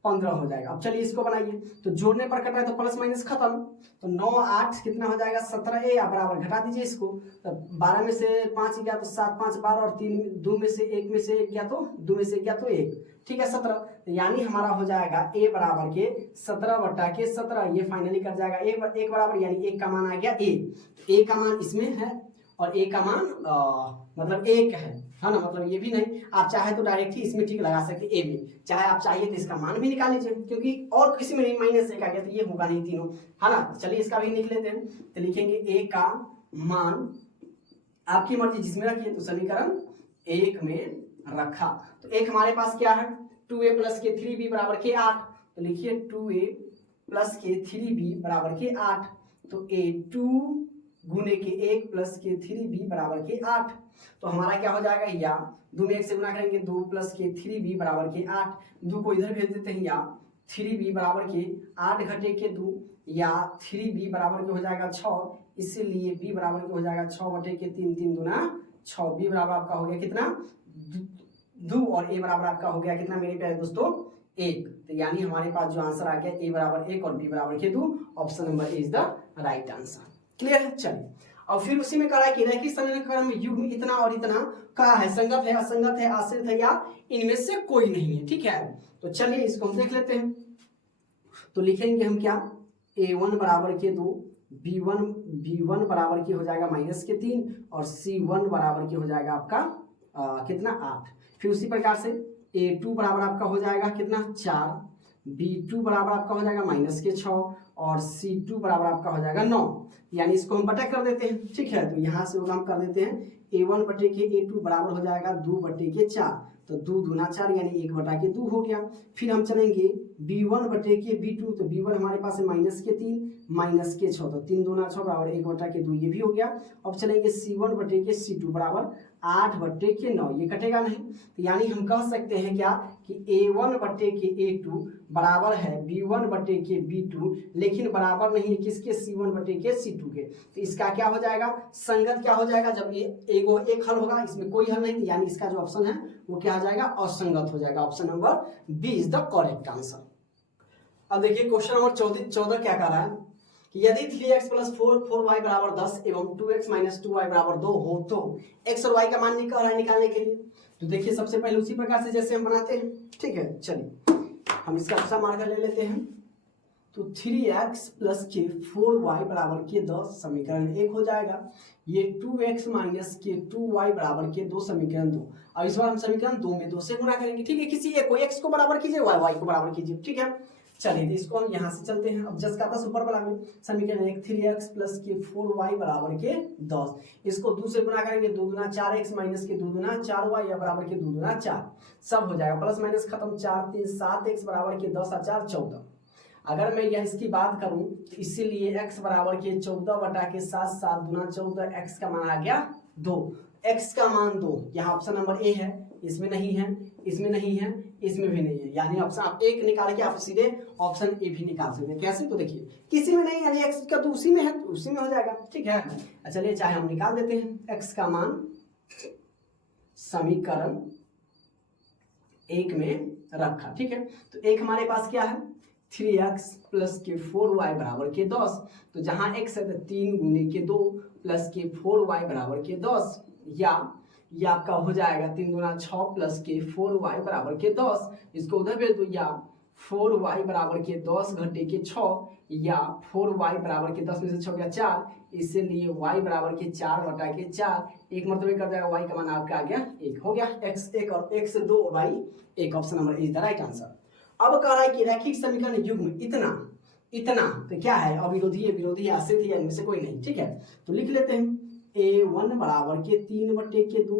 15 हो जाएगा। अब चलिए इसको बनाइए, तो जोड़ने पर कट रहा है तो प्लस माइनस खत्म, तो 9 8 कितना हो जाएगा 17a, या बराबर घटा दीजिए इसको, तो 12 में से 5 गया तो 7 5 12, और 3 2 में से 1 में से 1 गया तो 2 में से 1 गया तो 1, ठीक है 17, तो यानी हमारा हो जाएगा a बराबर के 17 बटा के 17, ये फाइनली कट जाएगा, एक बराबर, यानी 1 का मान आ गया a का मान इसमें है और a का मान मतलब 1 है ना, मतलब ये भी नहीं, आप चाहे तो डायरेक्ट ही इसमें ठीक लगा सकते a में, चाहे आप चाहिए तो इसका मान भी निकाल लीजिए, क्योंकि और किसी में नहीं -1 आ गया तो ये होगा नहीं तीनों, है ना। चलिए इसका भी लिख लेते हैं, तो लिखेंगे a का मान आपकी मर्जी जिसमें रखिए, तो समीकरण 1 में रखा, तो एक हमारे पास क्या है, 2a प्लस के 3b बराबर के 8, तो लिखिए 2a प्लस के 3b बराबर के 8, तो a2 गुने के 1 प्लस के 3b बराबर के 8, तो हमारा क्या हो जाएगा, या 2 में 1 से गुना करेंगे, 2 प्लस के 3b बराबर के 8, 2 को इधर भेज देते हैं, या 3b बराबर के 8 घटे के 2, या 3b बराबर के हो जाएगा 6, इसीलिए b बराबर के हो जाएगा 6 बटे के 3, 3 दूना 6, b बराबर आपका हो गया कितना 2, और a बराबर आपका हो गया कितना मेरे प्यारे दोस्तों 1, तो यानी हमारे पास जो आंसर आ गया a बराबर 1 और b बराबर के 2, option number is the right answer. Clear है, चलिए और फिर उसी में करा कि रैखिक समीकरण में युग्म इतना और इतना का है, संगत है, असंगत है, आश्रित है, या इनमें से कोई नहीं है, ठीक है, तो चलिए इसको हम देख लेते हैं, तो लिखेंगे हम क्या, a1 बराबर के 2, b1 बराबर की हो जाएगा -3, और c1 बराबर की हो जाएगा आपका कितना 8, फिर उसी प्रकार से a2 बराबर आपका हो जाएगा कितना 4, b2 बराबर आपका हो जाएगा -6, और c2 बराबर आपका हो जाएगा 9, यानी इसको हम बटा कर देते हैं, ठीक है, तो यहाँ से हम कर देते हैं a1 बटे के a2 बराबर हो जाएगा 2 बटे के 4, तो 2 दूना 4 यानी 1 बटा के 2 हो गया। फिर हम चलेंगे b1 बटे के b2, तो b1 हमारे पास है -3 -6, तो 3 दूना 6 बराबर 1 बटा के 2, ये भी हो गया। अब चलेंगे c1 बटे के c2 बराबर 8 बटे के 9, ये कटेगा नहीं, तो यानी हम कह सकते हैं क्या कि a1 बटे के a2 बराबर है b1 बटे के b2, लेकिन बराबर नहीं है किसके, c1 बटे के c2 के, तो इसका क्या हो जाएगा, संगत क्या हो जाएगा, जब ये एक हल होगा, इसमें कोई हल नहीं, यानी इसका जो ऑप्शन है वो क्या हो जाएगा, असंगत हो जाएगा, option number B is the correct answer. अब देखिए क्वेश्चन नंबर 14 क्या कह रहा है कि यदि 3x प्लस 4y बराबर 10 एवं 2x माइनस 2y बराबर 2 हो तो x और y का मान निकालने के लिए, तो देखिए सबसे पहले उसी प्रकार से जैसे हम बनाते हैं, ठीक है, चलिए हम इसका दूसरा मार्कर ले लेते हैं, तो 3x प्लस के 4y बराबर के 10 समीकरण 1 हो जाएगा, ये 2x माइनस के 2y बराबर के 2 समीकरण 2, अब इस बार हम समीकरण 2 में 2 से गुणा करेंगे, ठीक है, किसी एक को x को बराबर कीजिए, y को बराबर कीजिए, ठीक है, चलिए तो इसको हम यहाँ से चलते हैं, अब जस का था सुपर वाला में समीकरण 1 3x प्लस के 4y बराबर के 10, इसको 2 से गुणा करेंगे, 2 दूना 4x माइनस के 2 दूना 4y या बराबर के 2 दूना 4, सब हो जाएगा, प्लस माइनस खत्म, 4 3 7x बराबर के 10 और 4 14। अगर मैं यह इसकी बात करूं तो इसीलिए x बराबर के 14 बटा के 7 7 दूना 14, x का मान आ गया 2, x का मान 2, यहाँ ऑप्शन नंबर ए है, इसमें नहीं है, इसमें नहीं है, इसमें भी नहीं है, यानी ऑप्शन आप एक निकाल के आप सीधे ऑप्शन ए भी निकाल सकते हैं। कैसे, तो देखिए किसी में नहीं, यानी x का तो उसी में है, तो उसी में हो जाएगा, ठीक है, चलिए चाहे हम निकाल देते हैं, x का मान समीकरण 1 में रखा, ठीक है, तो एक हमारे पास क्या है 3x प्लस के 4y बराबर के 10, तो जहां x है तो 3 गुने के 2 प्लस के 4y बराबर के 10, या ये आपका हो जाएगा 3 दूना 6 प्लस के 4y बराबर के 10, इसको उधर भेज दो, या 4y बराबर के 10 घंटे के 6 या 4y बराबर के 10 में से 6 गया 4, इसलिए y बराबर के 4 बटा के 4 एक मरतबे कर जाएगा, y का मान आपका आ गया 1 हो गया, x 1 और x 2 और y 1। Option number is the right answer. अब कह रहा है कि रैखिक समीकरण युग्म इतना तो क्या है, अविरोधी है, विरोधी है, आश्रित है, इनमें से कोई नहीं। ठीक है, तो लिख लेते हैं a1 बराबर के 3 बटे के 2,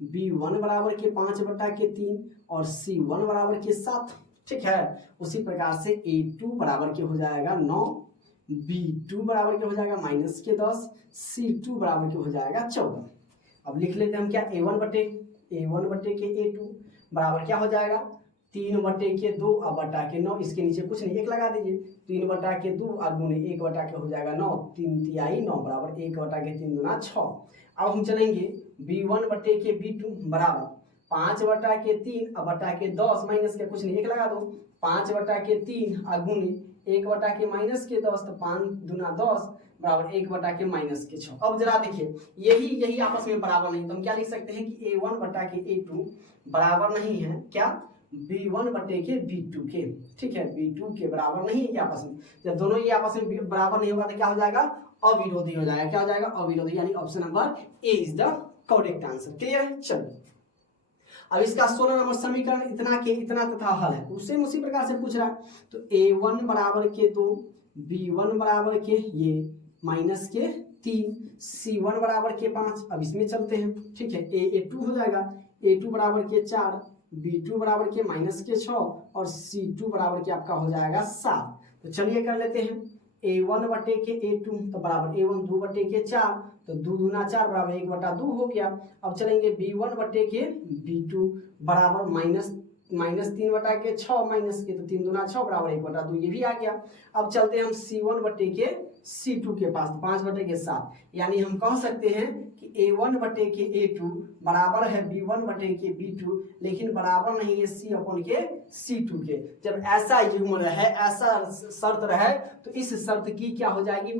b1 बराबर के 5 बटा के 3 और c1 बराबर के 7। ठीक है, उसी प्रकार से a2 बराबर के हो जाएगा 9, b2 बराबर के हो जाएगा माइनस के 10, c2 बराबर के हो जाएगा 14। अब लिख लेते हैं हम क्या, a1 बटे के a2 बराबर क्या हो जाएगा 3 बटे के 2 अब बटा के 9, इसके नीचे कुछ नहीं 1 लगा दीजिए, 3 बटा के 2 और गुने 1 बटा के हो जाएगा 9, 3 तिहाई 9 बराबर 1 बटा के 3 गुना 6। अब हम चलेंगे b1 बटे के b2 बराबर 5 बटा के 3 अब बटा के 10 माइनस के कुछ नहीं 1 लगा दो, 5 बटा के 3 और गुने 1 बटा के माइनस के 10, तो 5 दूना 10 बराबर 1 बटा के माइनस के 6। अब जरा देखिए यही आपस में बराबर नहीं, तो हम क्या लिख सकते हैं कि a1 बटा के a2 बराबर नहीं है क्या, b1 बटे के b2 के। ठीक है, b2 के बराबर नहीं है ये आपस में, जब दोनों ये आपस में बराबर नहीं होगा तो क्या हो जाएगा, अविरोधी हो जाएगा। क्या हो जाएगा, अविरोधी, यानी option number A is the correct answer. Clear है, चलो अब इसका 16 नंबर समीकरण इतना के इतना तथा हल है, उसी प्रकार से पूछ रहा है। तो a1 बराबर के 2, b1 बराबर के ये माइनस के 3, c1 बराबर के 5। अब इसमें चलते हैं। ठीक है, a2 हो जाएगा, a2 बराबर के 4, b2 बराबर के माइनस के 6 और c2 बराबर के आपका हो जाएगा 7। तो चलिए कर लेते हैं a1 बटे के a2 तो बराबर a1 2 बटे के 4, तो 2 दूना 4 बराबर 1 बटा 2 हो गया। अब चलेंगे b1 बटे के b2 बराबर माइनस 3 बटा के 6 माइनस के, तो 3 दूना 6 बराबर 1 बटा 2, ये भी आ गया। अब चलते हैं हम c1 बटे के c2 के पास, 5 बटे के 7, यानी हम कह सकते हैं कि a1 बटे के a2 बराबर है b1 बटे के b2, लेकिन बराबर नहीं है c अपन के c2 के। जब ऐसा युग्म रहे, ऐसा शर्त रहे, तो इस शर्त की क्या हो जाएगी,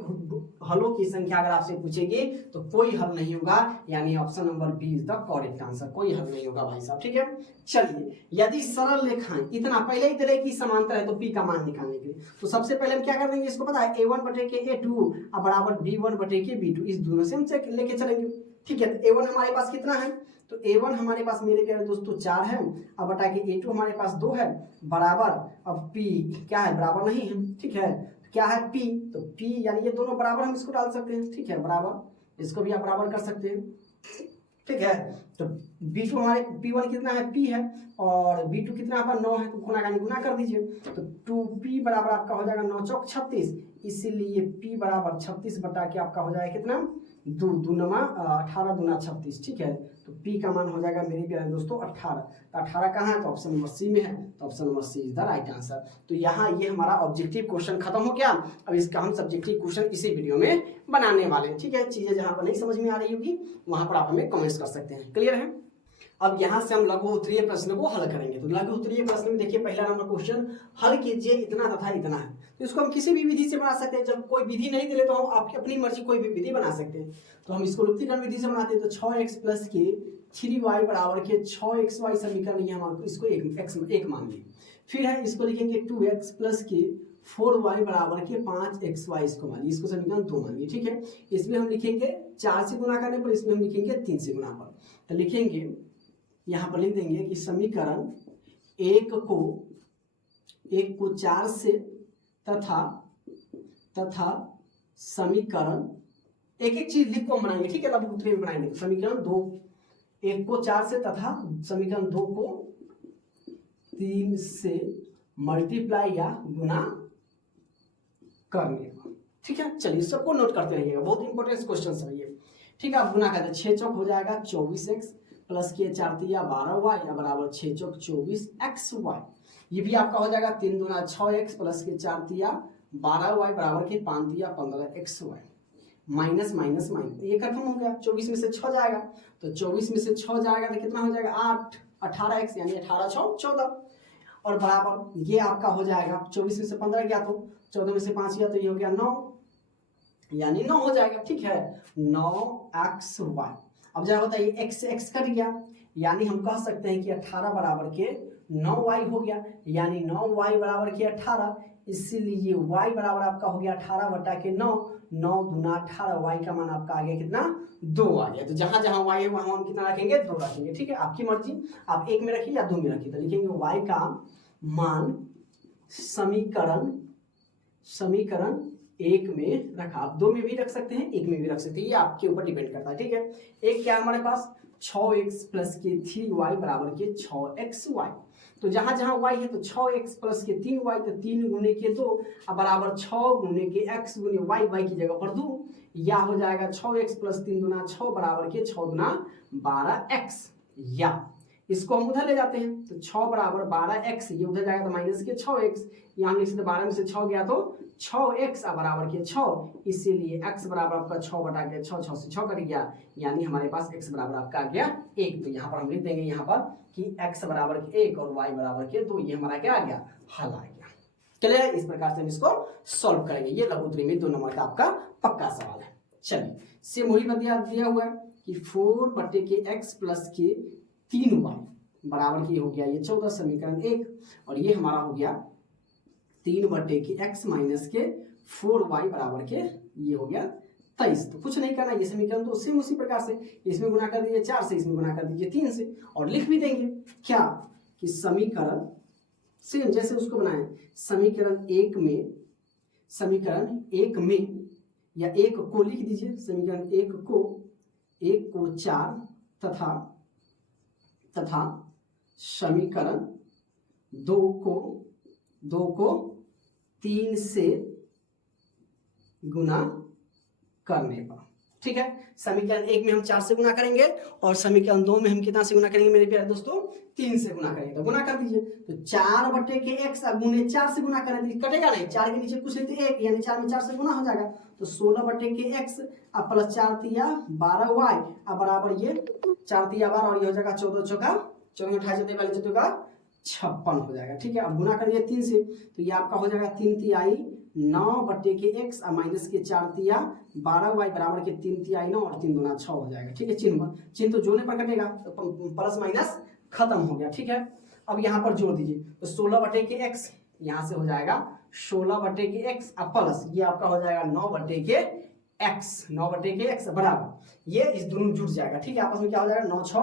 हलों की संख्या अगर आपसे पूछेगी तो कोई हल नहीं होगा, यानी option number B is the correct answer, कोई हल नहीं होगा भाई साहब। ठीक है, चलिए यदि सरल रेखाएं इतना पहले ही तरह की समांतर है तो p का मान निकालने के लिए तो सबसे पहले हम क्या कर देंगे, इसको पता है a1 बटे के a2 बराबर b1 बटे के b2, इस दोनों से हम लेके चलेंगे। ठीक है, तो a1 हमारे पास कितना है, तो a1 हमारे पास मेरे प्यारे दोस्तों 4 है, अब बटा के a2 हमारे पास 2 है बराबर, अब p क्या है, बराबर नहीं है। ठीक है, तो क्या है p, तो p यानी ये दोनों बराबर हम इसको डाल सकते हैं। ठीक है, बराबर, इसको भी आप बराबर कर सकते हैं। ठीक है, तो b2 हमारे p1 कितना है, p है, और b2 कितना आपका 9 है, तो गुना कर दीजिए, तो 2p बराबर आपका हो जाएगा 9 चौक 36, इसीलिए p बराबर 36 बटा के आपका हो जाएगा कितना, 2 दूनमा 18 दूना 36। ठीक है, तो p का मान हो जाएगा मेरे प्यारे दोस्तों 18, तो 18 कहाँ है, तो ऑप्शन नंबर सी में है, तो option number C is the right answer. तो यहाँ ये हमारा ऑब्जेक्टिव क्वेश्चन खत्म हो गया। अब इसका हम सब्जेक्टिव क्वेश्चन इसी वीडियो में बनाने वाले हैं। ठीक है, चीजें जहाँ पर नहीं समझ में आ रही होगी वहां पर आप हमें कमेंट्स कर सकते हैं। क्लियर है, अब यहाँ से हम लघु उत्तरीय प्रश्न को हल करेंगे। तो लघु उत्तरीय प्रश्न में देखिए पहला नंबर क्वेश्चन, हल कीजिए इतना तथा इतना है। तो इसको हम किसी भी विधि से बना सकते हैं, जब कोई विधि नहीं दे तो हम आपकी अपनी मर्जी कोई भी विधि बना सकते हैं। तो हम इसको लुप्तीकरण विधि से बनाते हैं, तो 6x प्लस के 3y बराबर के 6xy समीकरण, ये हम इसको एक मान लिए। फिर है इसको लिखेंगे 2x प्लस के 4y बराबर के 5xy, इसको मान लिए, इसको समीकरण 2 मान लिए। ठीक है, इसमें हम लिखेंगे 4 से गुना करने पर, इसमें हम लिखेंगे 3 से गुना पर। तो लिखेंगे यहाँ पर लिख देंगे कि समीकरण एक को 4 से तथा समीकरण एक चीज लिख को बनाएंगे। ठीक है, लघु उत्तरीय में बनाएंगे। समीकरण 2 1 को 4 से तथा समीकरण 2 को 3 से मल्टीप्लाई या गुना करने का। ठीक है, चलिए सबको नोट करते रहिएगा, बहुत इंपॉर्टेंट क्वेश्चन है ये। ठीक है, आप गुना करते 6 चौक हो जाएगा 24x प्लस के 4 तिया 12y बराबर 6 चौक 24xy। ये भी आपका हो जाएगा 3 दूना 6x प्लस के 4 तिया 12y बराबर के 5 तिया 15xy। माइनस माइनस माइनस ये खत्म हो गया, 24 में से 6 जाएगा, तो 24 में से 6 जाएगा तो कितना हो जाएगा 8, 18x यानी 18 6 14, और बराबर ये आपका हो जाएगा 24 में से 15 गया तो 14 में से 5 गया तो ये हो गया 9, यानी 9 हो जाएगा। ठीक है, 9xy। अब जरा बताइए x से x कट गया, यानी हम कह सकते हैं कि 18 बराबर के 9y हो गया, यानी 9y बराबर के 18, इसीलिए y बराबर आपका हो गया 18 बटा के 9, 9 दूना 18, y का मान आपका आ गया कितना 2 आ गया। तो जहां जहां y है वहां हम कितना रखेंगे 2 रखेंगे, ठीक है, आपकी मर्जी, आप 1 में रखिए या 2 में रखिए। तो लिखेंगे y का मान समीकरण 1 में रखा, आप 2 में भी रख सकते हैं, 1 में भी रख सकते हैं, ये आपके ऊपर डिपेंड करता है, ठीक है। एक क्या हमारे पास 6x प्लस के 3y बराबर के 6xy, तो जहां जहां y है तो 6x प्लस के 3y, तो 3 गुने के 2 बराबर 6 गुने के x गुने y की जगह पर 2, या हो जाएगा 6x प्लस 3 गुना 6 बराबर के 6 गुना 12x, या इसको हम उधर ले जाते हैं तो 6 बराबर 12x, ये उधर जाएगा तो माइनस के 6x, यहाँ लिख सकते 12 में से 6 गया तो 6x बराबर के 6, इसीलिए x बराबर आपका 6 बटा के 6, 6 से 6 कट गया, यानी हमारे पास x बराबर आपका आ गया 1। तो यहाँ पर हम लिख देंगे यहाँ पर कि x बराबर के 1 और y बराबर के 2, ये हमारा क्या आ गया, हल आ गया। चलिए इस प्रकार से हम इसको सॉल्व करेंगे, ये लघुत्तरी में 2 नंबर का आपका पक्का सवाल है। चलिए सेम वही दिया हुआ है कि 4 बटे के x प्लस के 3y बराबर की हो गया ये 14 समीकरण 1, और ये हमारा हो गया 3 बटे के x माइनस के 4y बराबर के ये हो गया 23। तो कुछ नहीं करना, ये समीकरण तो सेम उसी प्रकार से इसमें गुना कर दीजिए 4 से, इसमें गुना कर दीजिए 3 से, और लिख भी देंगे क्या कि समीकरण सेम जैसे उसको बनाए, समीकरण 1 में या 1 को लिख दीजिए, समीकरण 1 को 4 तथा समीकरण 2 को 3 से गुना करने पर, ठीक है। समीकरण 1 में हम 4 से गुना करेंगे और समीकरण 2 में हम कितना से गुना करेंगे मेरे प्यारे दोस्तों, 3 से गुना करेंगे। तो गुना कर दीजिए, तो 4 बटे के x गुने 4 से गुना करें, कटेगा नहीं, 4 के नीचे कुछ नहीं तो 1, यानी 4 में 4 से गुना हो जाएगा, तो 16 बटे के x अब प्लस 4 तिया 12y अब बराबर ये 4 तिया 12 और ये हो जाएगा 14 चौका 14 28 वाले 14 का 56 हो जाएगा, ठीक है। अब गुना करिए 3 से, तो ये आपका हो जाएगा 3 तिहाई 9 बटे के x और माइनस के 4 तिया 12y बराबर के 3 तिहाई 9 और 3 दूना 6 हो जाएगा, ठीक है। चिन्ह तो जोड़ने पर कटेगा, तो प्लस माइनस खत्म हो गया, ठीक है। अब यहाँ पर जोड़ दीजिए, तो 16 बटे के x यहाँ से हो जाएगा 16 बटे के x अब प्लस ये आपका हो जाएगा 9 बटे के x बराबर ये इस दोनों जुड़ जाएगा, ठीक है। आपस में क्या हो जाएगा 9 6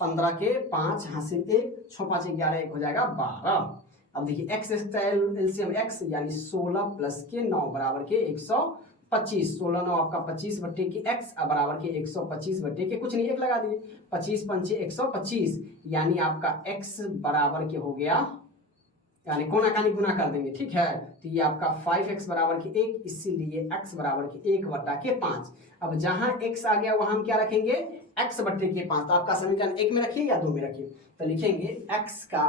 15 के 5 यहाँ से 1 6 5 11 1 हो जाएगा 12। अब देखिए x एलसीएम x यानी 16 प्लस के 9 बराबर के 125, 16 9 आपका 25 बटे के x बराबर के 125 बटे के कुछ नहीं 1 लगा दीजिए, 25 पंचे 125, यानी आपका x बराबर के हो गया, यानी कोना कानी गुना कर देंगे, ठीक है। तो ये आपका 5x बराबर के 1, इसीलिए x बराबर के 1 बटा के 5। अब जहां x आ गया वहां हम क्या रखेंगे, x बटे के 5। तो आपका समीकरण 1 में रखिए या 2 में रखिए, तो लिखेंगे x का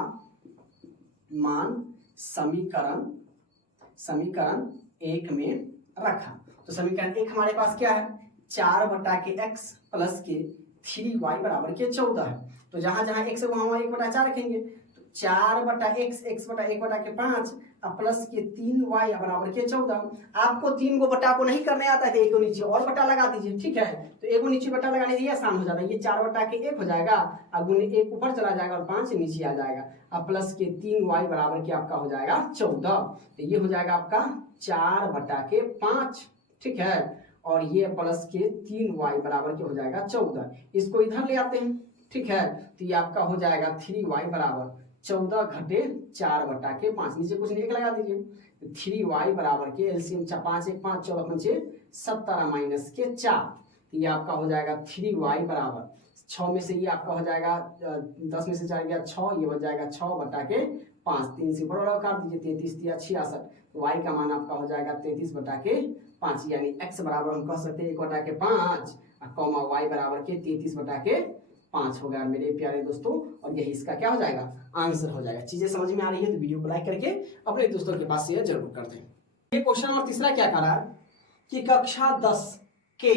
मान समीकरण 1 में रखा। तो समीकरण 1 हमारे पास क्या है, 4 बटा के x प्लस के 3y बराबर के 14 है। तो जहां जहां x है वहां 1 बटा 4 रखेंगे, 4 बटा x बटा 1 बटा के 5 प्लस के 3y बराबर के 14। आपको 3 को बटा को नहीं करने आता है तो 1 को नीचे और बटा लगा दीजिए, ठीक है। तो 1 को नीचे बटा लगाने से ये आसान हो जाता है, ये 4 बटा के 1 हो जाएगा, अब गुने 1 ऊपर चला जाएगा और 5 नीचे आ जाएगा, अब प्लस के 3y बराबर के आपका हो जाएगा 14। तो ये हो जाएगा आपका 4 बटा के 5, ठीक है, और ये प्लस के 3y बराबर के हो जाएगा 14। इसको इधर ले आते हैं, ठीक है, तो ये आपका हो जाएगा 3y बराबर 14 घटे 4 बटा के 5, नीचे कुछ नहीं 1 लगा दीजिए, 3y बराबर के एलसीएम 5 1 5 14 5 17 माइनस के 4, तो ये आपका हो जाएगा 3y बराबर 6 में से ये आपका हो जाएगा 10 में से 4 गया 6, ये हो जाएगा 6 बटा के 5, 3 से बड़ा काट दीजिए 33 या 66, तो y का मान आपका हो जाएगा 33 बटा के 5, यानी x बराबर हम कह सकते हैं 1 बटा के 5 कॉमा y बराबर के 33 बटा के 5 हो गया मेरे प्यारे दोस्तों, और यही इसका क्या हो जाएगा आंसर हो जाएगा। चीजें समझ में आ रही है तो वीडियो को लाइक करके अपने दोस्तों के पास शेयर जरूर कर दें। ये क्वेश्चन नंबर तीसरा क्या कह रहा है कि कक्षा 10 के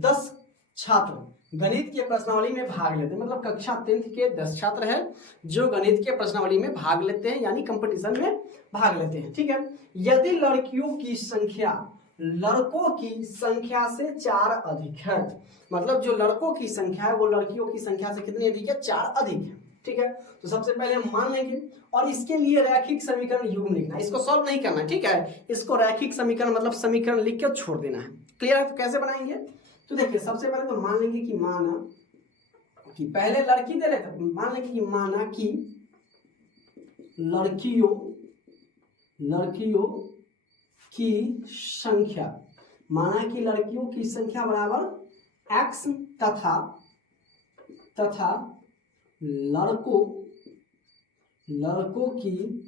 10 छात्र गणित के प्रश्नावली में भाग लेते हैं, मतलब कक्षा 10 के 10 छात्र हैं जो गणित के प्रश्नावली में भाग लेते हैं, यानी कंपटीशन में भाग लेते हैं, ठीक है। यदि लड़कियों की संख्या लड़कों की संख्या से 4 अधिक है। मतलब जो लड़कों की संख्या है वो लड़कियों की संख्या से कितनी अधिक है? 4 अधिक है। ठीक है, तो सबसे पहले हम मान लेंगे और इसके लिए रैखिक समीकरण युग्म लिखना है, इसको सॉल्व नहीं करना है। ठीक है, इसको रैखिक समीकरण मतलब समीकरण लिख के छोड़ देना है। क्लियर है? तो कैसे बनाएंगे? तो देखिए सबसे पहले तो मान लेंगे कि माना कि पहले लड़की दे रहे थे, मान लेंगे कि माना कि लड़कियों की संख्या, माना कि लड़कियों की संख्या बराबर x तथा लड़कों की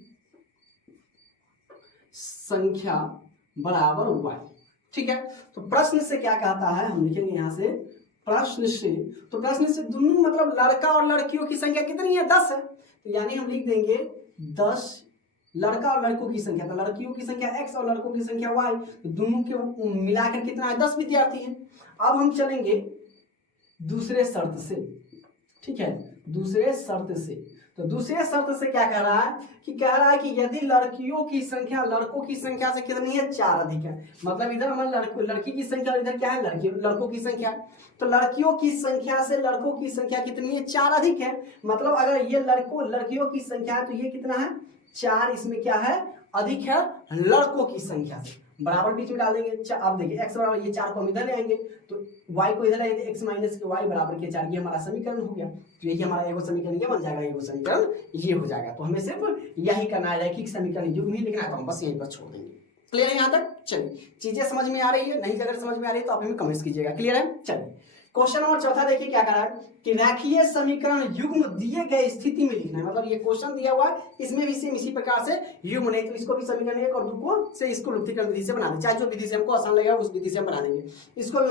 संख्या बराबर y। ठीक है, तो प्रश्न से क्या कहता है, हम लिखेंगे यहां से प्रश्न से, तो प्रश्न से दोनों मतलब लड़का और लड़कियों की संख्या कितनी है? 10 है। तो यानी हम लिख देंगे 10 लड़का और लड़कों की संख्या, तो लड़कियों की संख्या x और लड़कों की संख्या y, तो दोनों के मिलाकर कितना है? 10 विद्यार्थी हैं। अब हम चलेंगे दूसरे शर्त से। ठीक है, दूसरे शर्त से, तो दूसरे शर्त से क्या कह रहा है कि कह रहा है कि यदि लड़कियों की संख्या लड़कों की संख्या से कितनी है? 4 अधिक है। मतलब इधर हमारे लड़की की संख्या, इधर क्या है? लड़कों की संख्या। तो लड़कियों की संख्या से लड़कों की संख्या कितनी है? 4 अधिक है। मतलब अगर ये लड़कियों की संख्या है तो ये कितना है? 4। इसमें क्या है? अधिक है लड़कों की संख्या से। बराबर बीच में डाल देंगे। अब देखिए x बराबर, ये 4 को हम इधर ले आएंगे तो y को इधर लाएंगे, x माइनस के y बराबर के 4। ये हमारा समीकरण हो गया। तो यही हमारा एगो समीकरण ये बन जाएगा, एगो समीकरण ये हो जाएगा। तो हमें सिर्फ यही करना है, रैखिक समीकरण युग्म ही लिखना है, तो हम बस यहीं पर छोड़ देंगे। क्लियर है यहाँ तक? चलिए, चीजें समझ में आ रही है? नहीं अगर समझ में आ रही है तो आप हमें कमेंट्स कीजिएगा। क्लियर है? चलिए, क्वेश्चन नंबर चौथा देखिए क्या करा है कि रेखीय समीकरण युग्म दिए गए स्थिति में लिखना है। मतलब ये क्वेश्चन दिया हुआ है, इसमें भी सेम इसी प्रकार से युग्म नहीं, तो इसको भी समीकरण 1 और 2 को से इसको लुप्तीकरण विधि से बना दें, चाहे जो विधि से हमको आसान लगेगा उस विधि से हम बना देंगे। इसको भी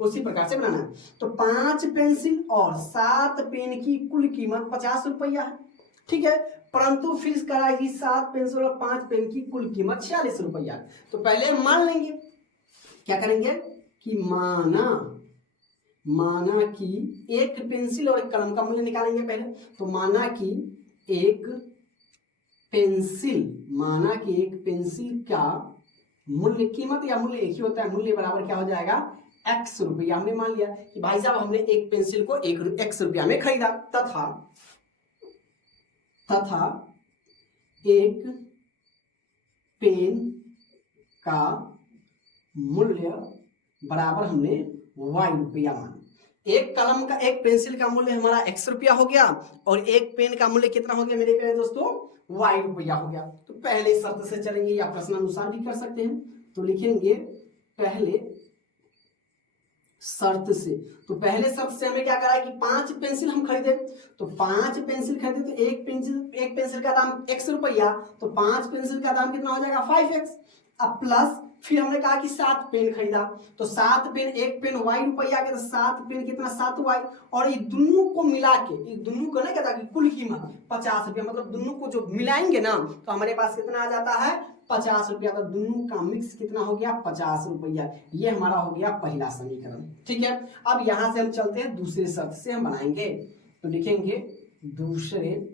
उसी प्रकार से बनाना है। तो 5 पेंसिल और 7 पेन की कुल कीमत 50 रुपया है। ठीक है, परंतु फिर कराएगी 7 पेंसिल और 5 पेन की कुल कीमत 46 रुपया। तो पहले मान लेंगे, क्या करेंगे कि माना कि एक पेंसिल और एक कलम का मूल्य निकालेंगे पहले। तो माना कि एक पेंसिल का मूल्य, कीमत या मूल्य एक ही होता है, मूल्य बराबर क्या हो जाएगा? x रुपया। हमने मान लिया कि भाई साहब हमने एक पेंसिल को x रुपया में खरीदा, तथा एक पेन का मूल्य बराबर हमने y रुपया माना। एक पेंसिल का मूल्य हमारा x रुपया हो गया और एक पेन का मूल्य कितना हो गया मेरे प्यारे दोस्तों? y रुपया हो गया। तो पहले शर्त से चलेंगे या प्रश्नानुसार भी कर सकते हैं। तो लिखेंगे पहले शर्त से। तो पहले शर्त से हमें क्या करा है कि 5 पेंसिल हम खरीदे, तो 5 पेंसिल खरीदे तो एक पेंसिल का दाम x रुपया, तो 5 पेंसिल का दाम कितना हो जाएगा? 5x। अब प्लस फिर हमने कहा कि 7 पेन खरीदा, तो 7 पेन, एक पेन y रुपया के, तो 7 पेन कितना? 7y। और ये दोनों को मिला के, ये दोनों को नहीं कहता कि कुल कीमत 50 रुपया, मतलब दोनों को जो मिलाएंगे ना तो हमारे पास कितना आ जाता है? 50 रुपया। तो दोनों का मिक्स कितना हो गया? 50 रुपया। ये हमारा हो गया पहला समीकरण। ठीक है, अब यहां से हम चलते हैं दूसरे शर्त से हम बनाएंगे। तो लिखेंगे दूसरे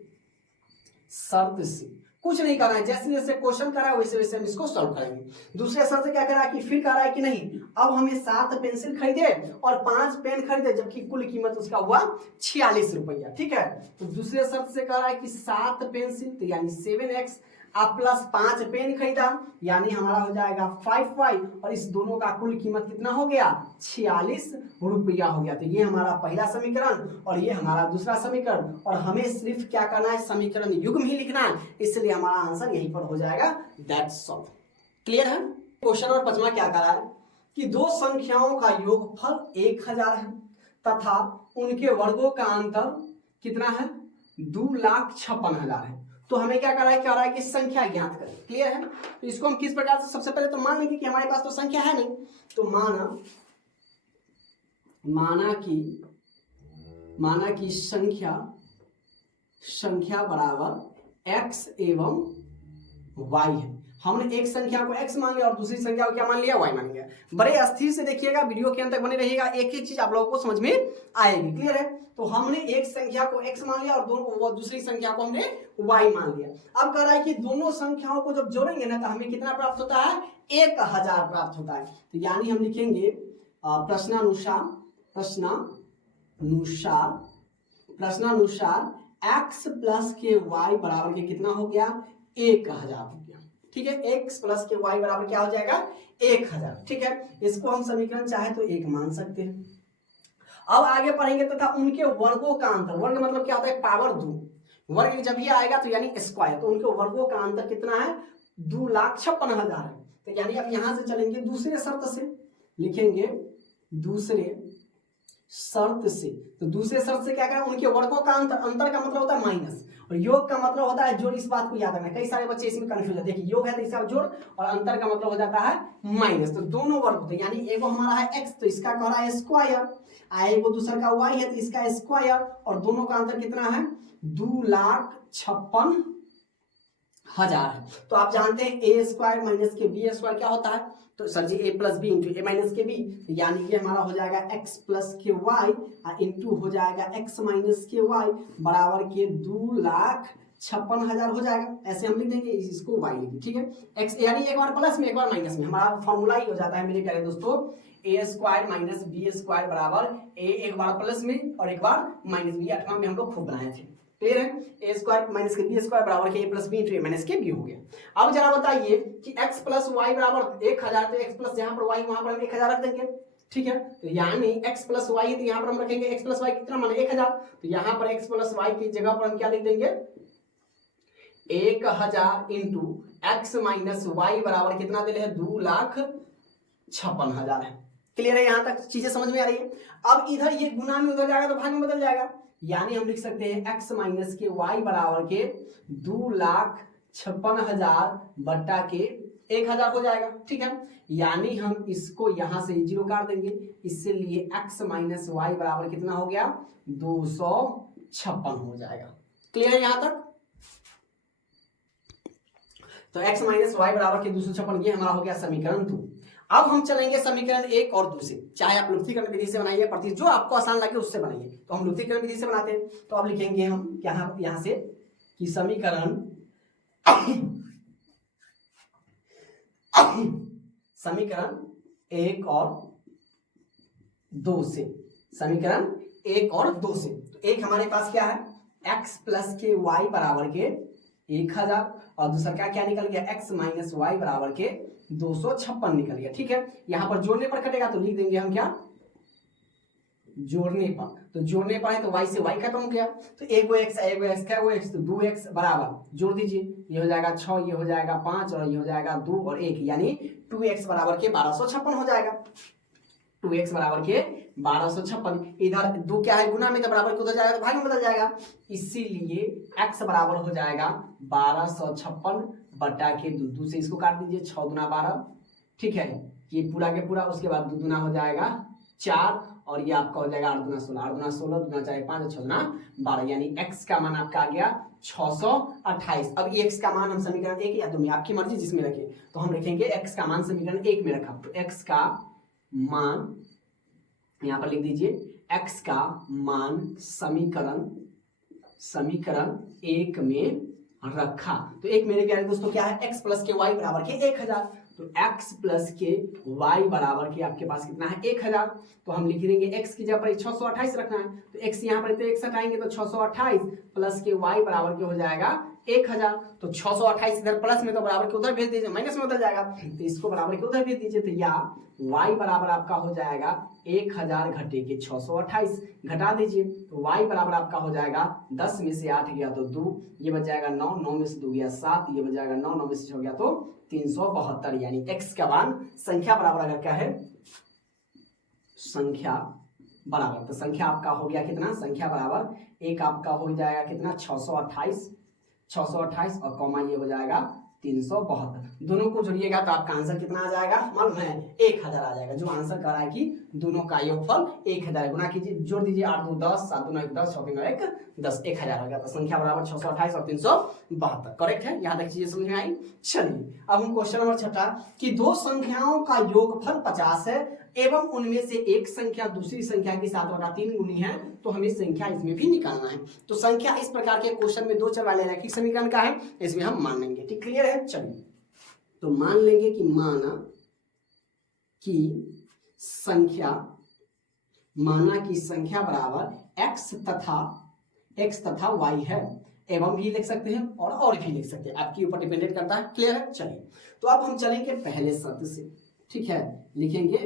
शर्त से, कुछ नहीं करना है, जैसे जैसे क्वेश्चन करा है वैसे वैसे हम इसको सॉल्व करेंगे। दूसरे शर्त से क्या करा कि फिर कह रहा है कि नहीं, अब हमें 7 पेंसिल खरीदे और 5 पेन खरीदे, जबकि कुल कीमत उसका हुआ 46 रुपया। ठीक है, तो दूसरे शर्त से कह रहा है कि 7 पेंसिल तो यानी 7x अब प्लस 5 पेन खरीदा यानी हमारा हो जाएगा 5y, और इस दोनों का कुल कीमत कितना हो गया? 46 रुपया हो गया। तो ये हमारा पहला समीकरण और ये हमारा दूसरा समीकरण, और हमें सिर्फ क्या करना है? समीकरण युग्म ही लिखना है, इसलिए हमारा आंसर यहीं पर हो जाएगा। That's all. क्लियर है? क्वेश्चन नंबर 5 क्या करा है कि दो संख्याओं का योगफल 1000 है तथा उनके वर्गों का अंतर कितना है? 2,56,000 है। तो हमें क्या करा है कि संख्या ज्ञात करें। क्लियर है? तो इसको हम किस प्रकार से, सबसे पहले तो मान लेंगे कि हमारे पास तो संख्या है नहीं, तो माना कि संख्या बराबर x एवं y है। हमने एक संख्या को x मान लिया और दूसरी संख्या को क्या मान लिया, y मान लिया। बड़े अस्थिर से देखिएगा, वीडियो के अंत तक बने रहिएगा, एक एक चीज आप लोगों को समझ में आएगी। क्लियर है? तो हमने एक संख्या को x मान लिया और दूसरी संख्या को हमने y मान लिया। अब कह रहा है कि दोनों संख्याओं को जब जोड़ेंगे ना तो हमें कितना प्राप्त होता है, 1000 प्राप्त होता है। तो यानी हम लिखेंगे प्रश्नानुसार x प्लस के y बराबर के कितना हो गया, 1000 हो गया। ठीक है, x प्लस के y बराबर क्या हो जाएगा, 1000। ठीक है, इसको हम समीकरण चाहे तो 1 मान सकते हैं। अब आगे पढ़ेंगे तथा उनके वर्गों का अंतर, वर्ग मतलब क्या होता है, पावर 2, वर्ग जब ये आएगा तो यानी स्क्वायर, तो उनके वर्गों का अंतर कितना है, 2,56,000 है। तो यानी अब यहां से चलेंगे दूसरे शर्त से, लिखेंगे दूसरे शर्त से। तो दूसरे शर्त से क्या करें, उनके वर्गों का अंतर, अंतर का मतलब होता है माइनस और योग का मतलब होता है जोड़। इस बात को याद रखना, कई सारे बच्चे इसमें कंफ्यूज होते हैं कि योग है तो इसका जोड़ और अंतर का मतलब हो जाता है माइनस। तो दोनों वर्ग होते हैं, यानी एगो हमारा है x तो इसका कह रहा है स्क्वायर, एगो दूसरा का y है तो इसका स्क्वायर, और दोनों का अंतर कितना है, 2,56,000 है। तो आप जानते हैं a स्क्वायर माइनस के b स्क्वायर क्या होता है, तो sir ji a plus b into a minus के बी, यानी कि हमारा हो जाएगा x प्लस के y इंटू हो जाएगा x माइनस के y बराबर के 2,56,000 हो जाएगा। ऐसे हम लिख देंगे, इसको y लिखिए। ठीक है, x यानी एक बार प्लस में एक बार माइनस में, हमारा फॉर्मूला ही हो जाता है मेरे प्यारे दोस्तों, a square minus b square बराबर a एक बार प्लस में और एक बार माइनस में। 8वां में हम लोग खूब बनाए थे। क्लियर है, ए स्क्वायर माइनस के बी स्क्वायर बराबर के ए plus b into a minus के बी हो गया। अब जरा बताइए कि x प्लस वाई बराबर 1000, तो x प्लस यहाँ पर y वहां पर हम 1000 रख देंगे। ठीक है, तो यानी x प्लस वाई तो यहाँ पर हम रखेंगे x प्लस वाई कितना माने 1000, तो यहाँ पर x प्लस वाई की जगह पर हम क्या लिख देंगे, 1000 इंटू एक्स माइनस वाई बराबर कितना दे रहे हैं, 2,56,000 है। क्लियर है, यहां तक चीजें समझ में आ रही है। अब इधर ये गुना में उधर जाएगा तो भाग में बदल जाएगा, यानी हम लिख सकते हैं x माइनस के y बराबर के 2,56,000 बट्टा के 1000 हो जाएगा। ठीक है, यानी हम इसको यहां से 0 काट देंगे, इससे लिए x माइनस वाई बराबर कितना हो गया, 256 हो जाएगा। क्लियर है यहां तक? तो x माइनस वाई बराबर के 256 ये हमारा हो गया समीकरण 2। अब हम चलेंगे समीकरण 1 और 2 से, चाहे आप लुप्तीकरण विधि से बनाइए, प्रति जो आपको आसान लगे उससे बनाइए। तो हम लुप्तीकरण विधि से बनाते हैं, तो अब लिखेंगे हम यहां से कि समीकरण 1 और 2 से, समीकरण 1 और 2 से। तो एक हमारे पास क्या है, x प्लस के y बराबर के 1000 और दूसरा क्या निकल गया, x माइनस वाई बराबर के 256 निकल गया। ठीक है, यहां पर जोड़ने पर कटेगा तो लिख देंगे हम क्या, जोड़ने पर, तो जोड़ने पर है तो y से y खत्म हो गया, तो एगो x क्या वो x, तो 2x बराबर जोड़ दीजिए, ये हो जाएगा 6, ये हो जाएगा 5 और ये हो जाएगा 2 और 1, यानी 2x बराबर के 1256 हो जाएगा। 2x बराबर के 1256, इधर 2 क्या है गुना में, तो बराबर के उधर जाएगा तो भाग में बदल जाएगा, इसीलिए x बराबर हो जाएगा 1256 बट्टा के 2 से इसको काट दीजिए, 6 दूना 12। ठीक है, ये पूरा के पूरा, उसके बाद 2 दूना हो जाएगा 4 और ये आपका हो जाएगा 8 दूना 16, 8 दूना 16, दूना 4 5, 6 दूना 12, यानी x का मान आपका आ गया 628। अब ये x का मान हम समीकरण 1 या 2 में, आपकी मर्जी जिसमें रखें, तो हम रखेंगे x का मान समीकरण 1 में रखा, तो x का मान यहां पर लिख दीजिए, x का मान समीकरण 1 में रखा। तो एक मेरे प्यारे दोस्तों क्या है, x प्लस के y बराबर के 1000, तो x प्लस के y बराबर के आपके पास कितना है 1000, तो हम लिख देंगे x की जगह पर 628 रखना है, तो x यहाँ पर तो x हटाएंगे तो 628 प्लस के y बराबर के हो जाएगा 1000, तो 628 इधर प्लस में तो बराबर के उधर भेज दीजिए, माइनस में बदल जाएगा, तो इसको बराबर के उधर भेज दीजिए, तो या y बराबर आपका हो जाएगा 1000 घटे के 628, घटा दीजिए, तो y बराबर आपका हो जाएगा 10 में से 8 गया तो 2, ये बच जाएगा 9, 9 में से 2 गया 7, ये बच जाएगा 9, 9 में से 6 गया तो 372, यानी x का मान संख्या बराबर अगर क्या है, संख्या बराबर, तो संख्या आपका हो गया कितना, संख्या बराबर एक आपका हो जाएगा कितना 628 और कॉमा ये हो जाएगा 372। दोनों को जोड़िएगा तो आपका आंसर कितना आ जाएगा मालूम है 1000 आ जाएगा। जो आंसर कर रहा है कि दोनों का योगफल 1000 गुना कीजिए, जोड़ दीजिए 8 2 10 7 2 1 10 6 3 1 10 1000 हो गया। तो संख्या बराबर 628 और 372 करेक्ट है। यहाँ तक चीजें समझ में आई। चलिए अब हम क्वेश्चन नंबर 6 कि दो संख्याओं का योगफल 50 है एवं उनमें से एक संख्या दूसरी संख्या की 7/3 गुनी है, तो हमें संख्या इसमें भी निकालना है। तो संख्या इस प्रकार के क्वेश्चन में दो चर वाले रैखिक समीकरण का है, इसमें हम मान लेंगे। ठीक क्लियर है। चलिए तो मान लेंगे कि माना कि संख्या बराबर x तथा y है, एवं भी लिख सकते हैं और भी लिख सकते हैं, आपके ऊपर डिपेंडेंट करता है। क्लियर है। चलिए तो अब हम चलेंगे पहले शर्त से। ठीक है, लिखेंगे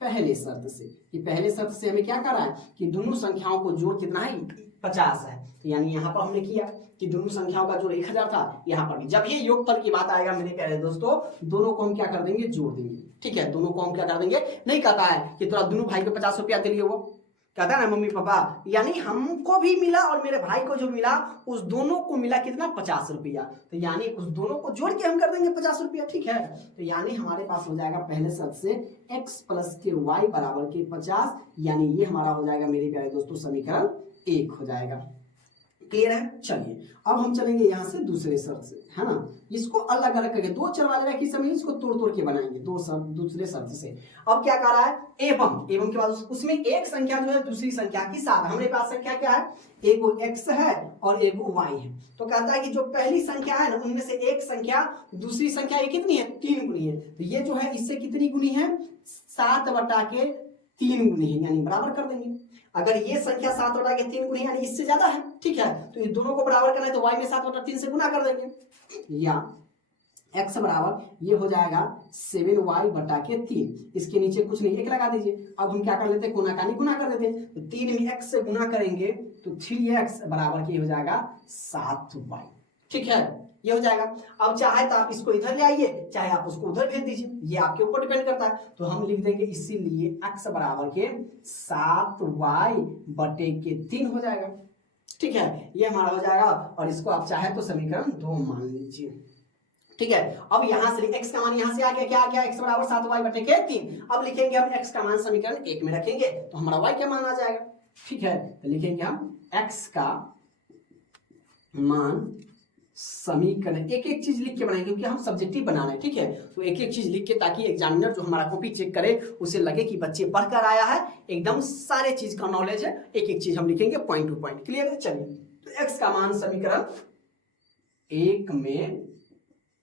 पहले शर्त से कि पहले शर्त से हमें क्या करना है कि दोनों संख्याओं को जोड़ कितना है 50 है। तो यानी यहाँ पर हमने किया कि दोनों संख्याओं का जोड़ 1000 था, यहाँ पर भी जब ये योगफल की बात आएगा मेरे प्यारे दोस्तों, दोनों को हम क्या कर देंगे जोड़ देंगे। ठीक है, दोनों को हम क्या कर देंगे, नहीं कहता है कि थोड़ा दोनों भाई को 50 रुपया दे लिए, वो कहता है ना मम्मी पापा, यानी हमको भी मिला और मेरे भाई को जो मिला उस दोनों को मिला कितना 50 रुपया। तो यानी उस दोनों को जोड़ के हम कर देंगे 50 रुपया। ठीक है, तो यानी हमारे पास हो जाएगा पहले शर्त से x प्लस के y बराबर के 50, यानी ये हमारा हो जाएगा मेरे प्यारे दोस्तों समीकरण 1 हो जाएगा। क्लियर है। चलिए अब हम चलेंगे यहाँ से दूसरे शर्त से, है ना, इसको अलग अलग करके दो चर वाले रैखिक समीकरण इसको तोड़ के बनाएंगे दूसरे शर्त से। अब क्या कह रहा है एवं के बाद उसमें एक संख्या जो है दूसरी संख्या की 7। हमारे पास संख्या क्या है, एक x है और एक y है। तो कहता है कि जो पहली संख्या है ना उनमें से एक संख्या दूसरी संख्या ये कितनी है 3 गुनी है। तो ये जो है इससे कितनी गुनी है 7/3 गुनी है, यानी बराबर कर देंगे। अगर ये संख्या 7/3 गुनी यानी इससे ज्यादा है, ठीक है, तो ये दोनों को बराबर करना है तो y में 7/3 से गुना कर देंगे, या x बराबर ये हो जाएगा 7y/3। इसके नीचे कुछ नहीं, 1 लगा दीजिए। अब हम क्या कर लेते हैं कोना कानी गुना कर देते हैं। तो 3 में x से गुना करेंगे तो 3x बराबर के हो जाएगा 7y। ठीक है, ये हो जाएगा। अब चाहे तो आप इसको इधर ले आइए, चाहे आप उसको उधर भेज दीजिए, ये आपके ऊपर डिपेंड करता है। तो हम लिख देंगे इसीलिए x बराबर के 7y/3 हो जाएगा। ठीक है, ये हमारा हो जाएगा और इसको आप चाहे तो समीकरण 2 मान लीजिए। ठीक है, अब यहां से x का मान यहां से आ गया, क्या आ गया x बराबर 7y/3। अब लिखेंगे हम x का मान समीकरण 1 में रखेंगे तो हमारा y का मान आ जाएगा। ठीक है, तो लिखेंगे हम x का मान समीकरण एक चीज लिख के बनाएंगे क्योंकि हम सब्जेक्टिव बना रहे हैं। ठीक है, तो एक चीज लिख के ताकि एग्जामिनर जो हमारा कॉपी चेक करे उसे लगे कि बच्चे पढ़कर आया है, एकदम सारे चीज का नॉलेज है। एक चीज हम लिखेंगे पॉइंट टू पॉइंट। क्लियर है। चलिए तो x का मान समीकरण 1 में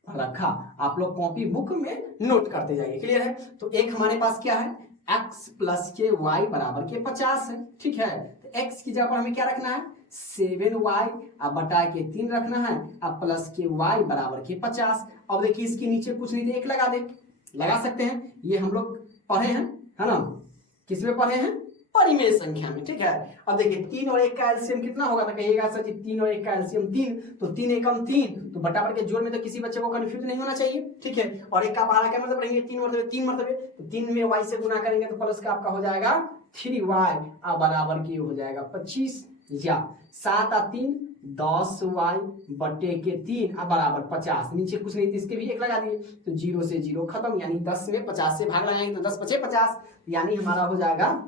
रखा, आप लोग कॉपी बुक में नोट करते जाइए। क्लियर है। तो एक हमारे पास क्या है x प्लस के y बराबर के 50 है। ठीक है, तो x की जगह पर हमें क्या रखना है 7y अब बटा के 3 रखना है, अब प्लस के y बराबर के 50। अब देखिए इसके नीचे कुछ नहीं दे 1 लगा दे, लगा सकते हैं। ये हम लोग पढ़े हैं, है ना, किसमें पढ़े हैं परिमेय संख्या में। ठीक है, अब देखिए 3 और 1 का एलसीएम कितना होगा, तो कहिएगा सर जी 3 और 1 का एलसीएम 3, तो 3 एकम 3, तो बटा के जोड़ में तो किसी बच्चे को कंफ्यूज नहीं होना चाहिए। ठीक है, और 1 का पहाड़ा क्या मतलब रहेंगे 3 मरतबे 3 मरतबे, तो 3 में y से गुना करेंगे तो प्लस का आपका हो जाएगा 3y अब बराबर की हो जाएगा 25, या 7 और 3 10y/3 अब बराबर 50। नीचे कुछ नहीं, इसके भी 1 लगा दिए तो 0 से 0 खत्म, यानी 10 में 50 से भाग लगाएंगे तो 10 × 5 = 50, यानी हमारा हो जाएगा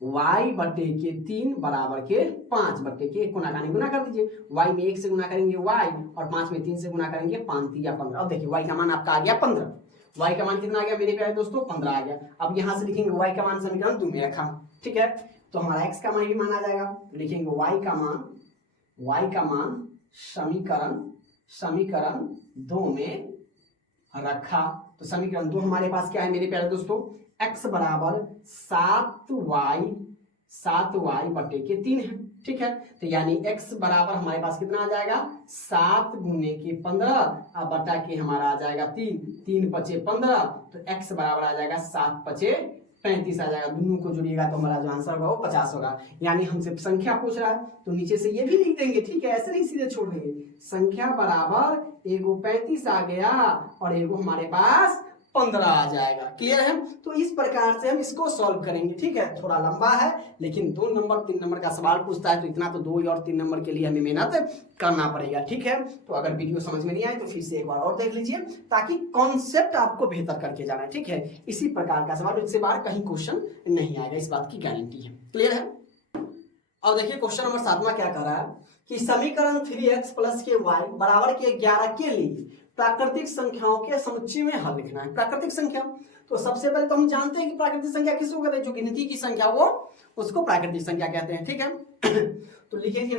y/3 बराबर के 5/के गुना कर दीजिए। y में 1 से गुना करेंगे y और 5 में 3 से गुना करेंगे 5 × 3 = 15। अब देखिए y का मान आपका आ गया 15। y का मान कितना आ गया मेरे प्यारे दोस्तों 15 आ गया। अब यहां से लिखेंगे y का मान समीकरण 2 में रखा। ठीक है, तो हमारा x का मान भी मान आ जाएगा, तो लिखेंगे y का मान समीकरण 2 में रखा। तो समीकरण 2 हमारे पास क्या है मेरे प्यारे दोस्तों x बराबर 7y/3 है। ठीक है, तो यानी x बराबर हमारे पास कितना आ जाएगा 7 × 15 अब बटा के हमारा आ जाएगा 3 × 5 = 15, तो x बराबर आ जाएगा 7 × 5 = 35 आ जाएगा। दोनों को जोड़िएगा तो हमारा जो आंसर होगा वो 50 होगा। यानी हमसे संख्या पूछ रहा है तो नीचे से ये भी लिख देंगे। ठीक है, ऐसे नहीं सीधे छोड़ देंगे। संख्या बराबर एगो 35 आ गया और एगो हमारे पास 15 आ जाएगा। क्लियर है? तो इस प्रकार से हम इसको सॉल्व करेंगे। ठीक है, थोड़ा लंबा है लेकिन 2 नंबर 3 नंबर का सवाल पूछता है तो इतना तो 2 और 3 नंबर के लिए हमें मेहनत करना पड़ेगा। ठीक है, तो अगर वीडियो समझ में नहीं आए तो फिर से एक बार और देख लीजिए ताकि कॉन्सेप्ट आपको बेहतर करके जाना है। ठीक है, इसी प्रकार का सवाल इससे बाहर कहीं क्वेश्चन नहीं आएगा, इस बात की गारंटी है। क्लियर है? अब देखिए क्वेश्चन नंबर 7वां क्या कर रहा है कि समीकरण 3x प्लस के y बराबर के 11 के लिए प्राकृतिक संख्याओं के समुच्चय में हल लिखना है। प्राकृतिक संख्या, तो सबसे पहले तो हम जानते हैं कि प्राकृतिक संख्या किसको कहते हैं, जो गिनती की संख्या वो उसको प्राकृतिक संख्या कहते हैं। ठीक है, तो लिखेंगे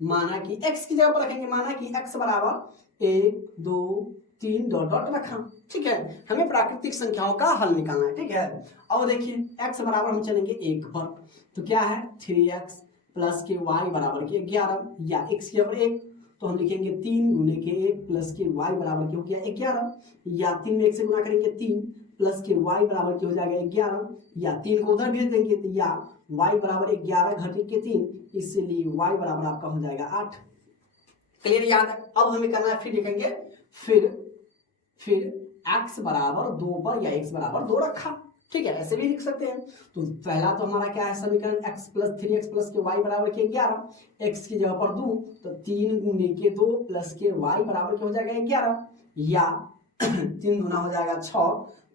माना कि x की जगह पर रखेंगे, माना कि x बराबर 1 2 3 डॉट डॉट रखा। ठीक है, हमें प्राकृतिक संख्याओं का हल निकालना है। ठीक है, अब देखिए x बराबर हम चलेंगे 1 पर, तो क्या है 3x प्लस के y बराबर के 11, या x की जगह 1 तो हम लिखेंगे 3 गुने के 1 प्लस के y बराबर के हो गया 11, या 3 में 1 से गुना करेंगे 3 प्लस के y बराबर के हो जाएगा 11, या 3 को उधर भेज देंगे तो या y बराबर 11 घटे के 3, इसलिए y बराबर आपका हो जाएगा 8। क्लियर? याद है? अब हमें करना है, फिर लिखेंगे फिर x बराबर 2 पर या x बराबर 2 रखा। ठीक है, ऐसे भी लिख सकते हैं। तो पहला तो हमारा क्या है समीकरण x प्लस 3x प्लस के y बराबर के 11, x की जगह पर 2 तो 3 गुने के 2 प्लस के y बराबर के हो जाएगा 11, या 3 गुना हो जाएगा 6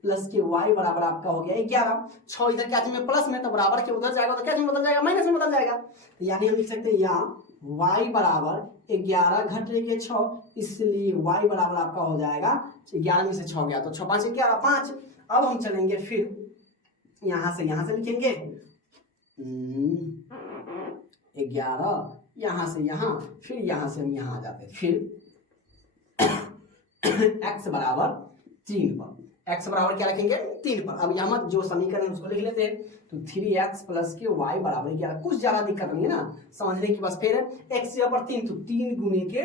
प्लस के y बराबर आपका हो गया 11। 6 इधर क्या में प्लस में, तो बराबर के उधर जाएगा तो क्या में बदल जाएगा, माइनस में बदल जाएगा। यानी हम लिख सकते हैं या y बराबर 11 घटे के 6, इसलिए y बराबर आपका हो जाएगा 11 में से 6 गया तो 6 5 11 5। अब हम चलेंगे फिर यहां से लिखेंगे 11, यहां से यहां, फिर यहां से हम यहां आ जाते हैं। फिर x बराबर 3 पर, x बराबर क्या रखेंगे 3 पर। अब यहाँ जो समीकरण है उसको लिख लेते हैं, तो 3x प्लस के y बराबर 11, कुछ ज्यादा दिक्कत नहीं है ना समझने की, बस फिर x की जगह पर 3 तो 3 गुने के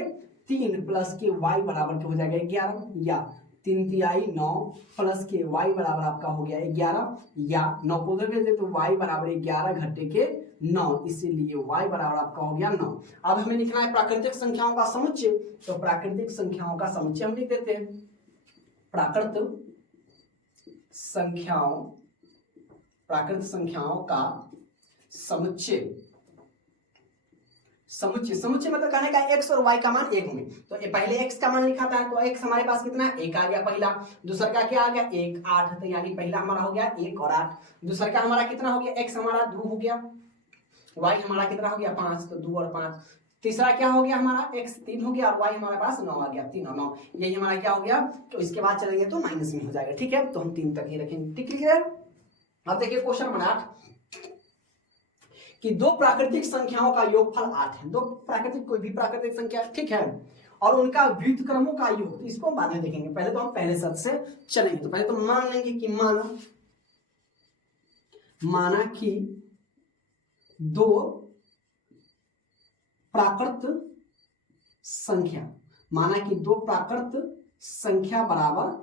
3 प्लस के y बराबर के हो जाएगा 11, या 3 तिहाई 9 प्लस के y बराबर आपका हो गया 11, या 9 को उधर भेज दे तो y बराबर 11 घटे के 9, इसीलिए y बराबर आपका हो गया 9। अब हमें लिखना है प्राकृतिक संख्याओं का समुच्चय, तो प्राकृतिक संख्याओं का समुच्चय हम लिख देते हैं। प्राकृतिक संख्याओं का समुच्चय मतलब कहने का x और y का मान 1 होंगे। तो ये पहले x का मान लिखा था, तो x हमारे पास कितना है 1 आ गया पहला, दूसरा का क्या आ गया 1 8, तो यानी पहला हमारा हो गया 1 और 8, दूसरा का हमारा कितना हो गया x हमारा 2 हो गया, y हमारा कितना हो गया 5, तो 2 और 5, तीसरा क्या हो गया हमारा x 3 हो गया और y हमारे पास 9 आ गया, 3 और 9, यही हमारा क्या हो गया। तो इसके बाद चलेंगे तो माइनस में हो जाएगा। ठीक है, तो हम 3 तक ही रखेंगे। ठीक है, अब देखिए क्वेश्चन नंबर 8 कि दो प्राकृतिक संख्याओं का योगफल 8 है। दो प्राकृतिक, कोई भी प्राकृतिक संख्या, ठीक है, और उनका व्युत्क्रमों का योग, तो इसको बाद में देखेंगे, पहले तो हम पहले शर्त से चलेंगे। तो पहले तो मान लेंगे कि माना कि दो प्राकृत संख्या बराबर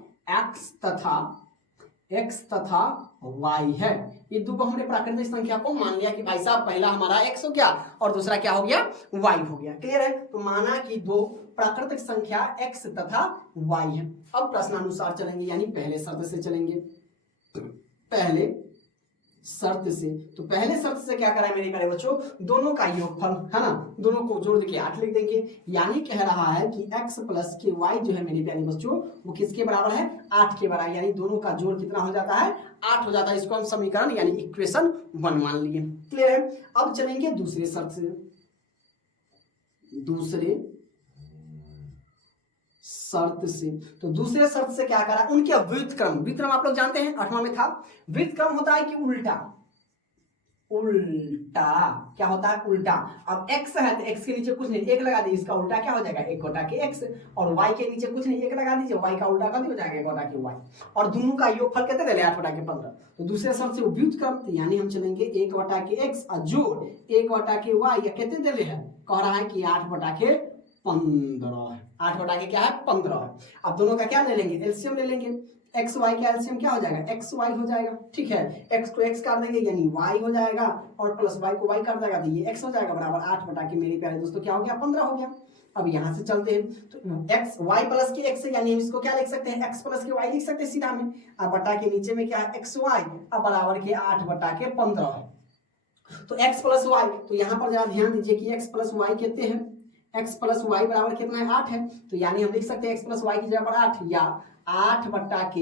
x तथा y है। ये दो को हमने प्राकृतिक संख्या को मान लिया कि भाई साहब पहला हमारा x हो गया और दूसरा क्या हो गया y हो गया। क्लियर है? तो माना कि दो प्राकृतिक संख्या x तथा y है। अब प्रश्नानुसार चलेंगे, यानी पहले शर्त से चलेंगे। पहले शर्त से, तो पहले शर्त से क्या करा है मेरे प्यारे बच्चों, दोनों का योगफल है ना, दोनों को जोड़ के 8 लिख देंगे। यानी कह रहा है कि x प्लस के y जो है मेरे प्यारे बच्चों वो किसके बराबर है 8 के बराबर, यानी दोनों का जोड़ कितना हो जाता है 8 हो जाता है। इसको हम समीकरण यानी इक्वेशन 1 मान लिए। क्लियर है? अब चलेंगे दूसरे शर्त से। तो दूसरे शर्त से क्या करा, उनके व्युत्क्रम आप लोग जानते हैं 8वां में था। व्युत्क्रम होता है कि उल्टा क्या होता है उल्टा। अब x है तो x के नीचे कुछ नहीं, 1 लगा दीजिए, इसका उल्टा क्या हो जाएगा 1 बटा के x, और y के नीचे कुछ नहीं, 1 लगा दीजिए, y का उल्टा कभी हो जाएगा 1 बटा के y, और दोनों का योगफल कितने दे रहे 8 बटा के 15। तो दूसरे शर्त से व्युत्क्रम, तो यानी हम चलेंगे 1 बटा के x और जोड़ 1 बटा के y, या कितने दे रहे हैं, कह रहा है कि 8 बटा के 15 है। 8 बटा के क्या है 15 है। अब दोनों का क्या ले लेंगे एलसीएम ले लेंगे। एक्स वाई का एलसीएम क्या हो जाएगा, एक्स वाई हो जाएगा, ठीक है। एक्स को एक्स काट देंगे यानी वाई हो जाएगा, और प्लस वाई को वाई काट देगा तो ये एक्स हो जाएगा, बराबर 8 बटा के मेरे प्यारे दोस्तों क्या हो गया, 15 हो गया। अब यहाँ से चलते हैं तो एक्स वाई प्लस के एक्स यानी हम इसको क्या लिख सकते हैं, एक्स प्लस के वाई लिख सकते हैं सीधा में। अब बटा के नीचे में क्या है, एक्स वाई, अब बराबर के 8 बटा के 15 है। तो x प्लस वाई, तो यहाँ पर जरा ध्यान दीजिए कि x प्लस वाई कितने हैं, x प्लस वाई बराबर कितना है, 8 है। तो यानी हम लिख सकते हैं x प्लस वाई की जगह पर 8, या 8 बटा के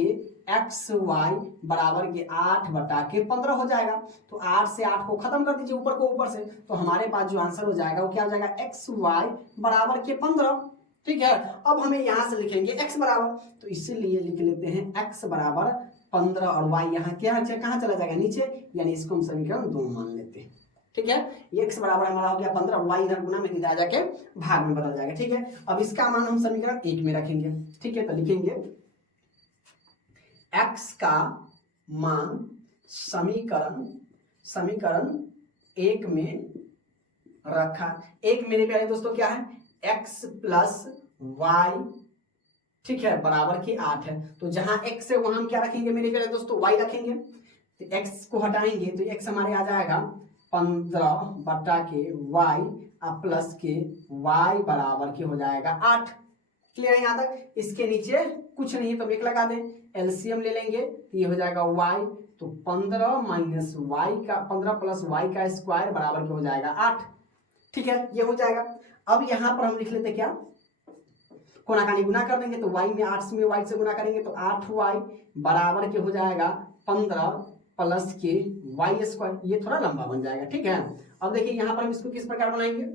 एक्स वाई बराबर के 8 बटा के 15 हो जाएगा। तो 8 से 8 को खत्म कर दीजिए ऊपर को ऊपर से, तो हमारे पास जो आंसर हो जाएगा वो क्या हो जाएगा, एक्स वाई बराबर के 15, ठीक है। अब हमें यहाँ से लिखेंगे x बराबर, तो इसीलिए लिख लेते हैं x बराबर 15 और y यहाँ क्या कहाँ चला जाएगा, नीचे, यानी इसको हम समीकरण 2 मान लेते हैं, ठीक है। ये x बराबर हमारा हो गया 15, y इधर गुना में इधर जाके भाग में बदल जाएगा, ठीक है। अब इसका मान हम समीकरण 1 में रखेंगे, ठीक है। तो लिखेंगे x का मान समीकरण 1 में रखा। एक मेरे प्यारे दोस्तों क्या है, x प्लस वाई, ठीक है, बराबर की 8 है। तो जहां x है वहां हम क्या रखेंगे मेरे प्यारे दोस्तों, y रखेंगे। तो x को हटाएंगे तो x हमारे आ जाएगा 15 बटा के y प्लस के y बराबर के हो जाएगा 8। क्लियर है यहाँ तक। इसके नीचे कुछ नहीं तो 1 लगा दें, एलसीएम ले लेंगे तो ये हो जाएगा y, तो 15 माइनस वाई का 15 प्लस वाई का स्क्वायर बराबर के हो जाएगा 8, ठीक है, ये हो जाएगा। अब यहाँ पर हम लिख लेते क्या, कोनाकानी गुना कर देंगे, तो y में 8 में y से गुना करेंगे तो 8y बराबर के हो जाएगा 15 प्लस के y स्क्वायर, ये थोड़ा लंबा बन जाएगा, ठीक है। अब देखिए यहाँ पर हम इसको किस प्रकार बनाएंगे,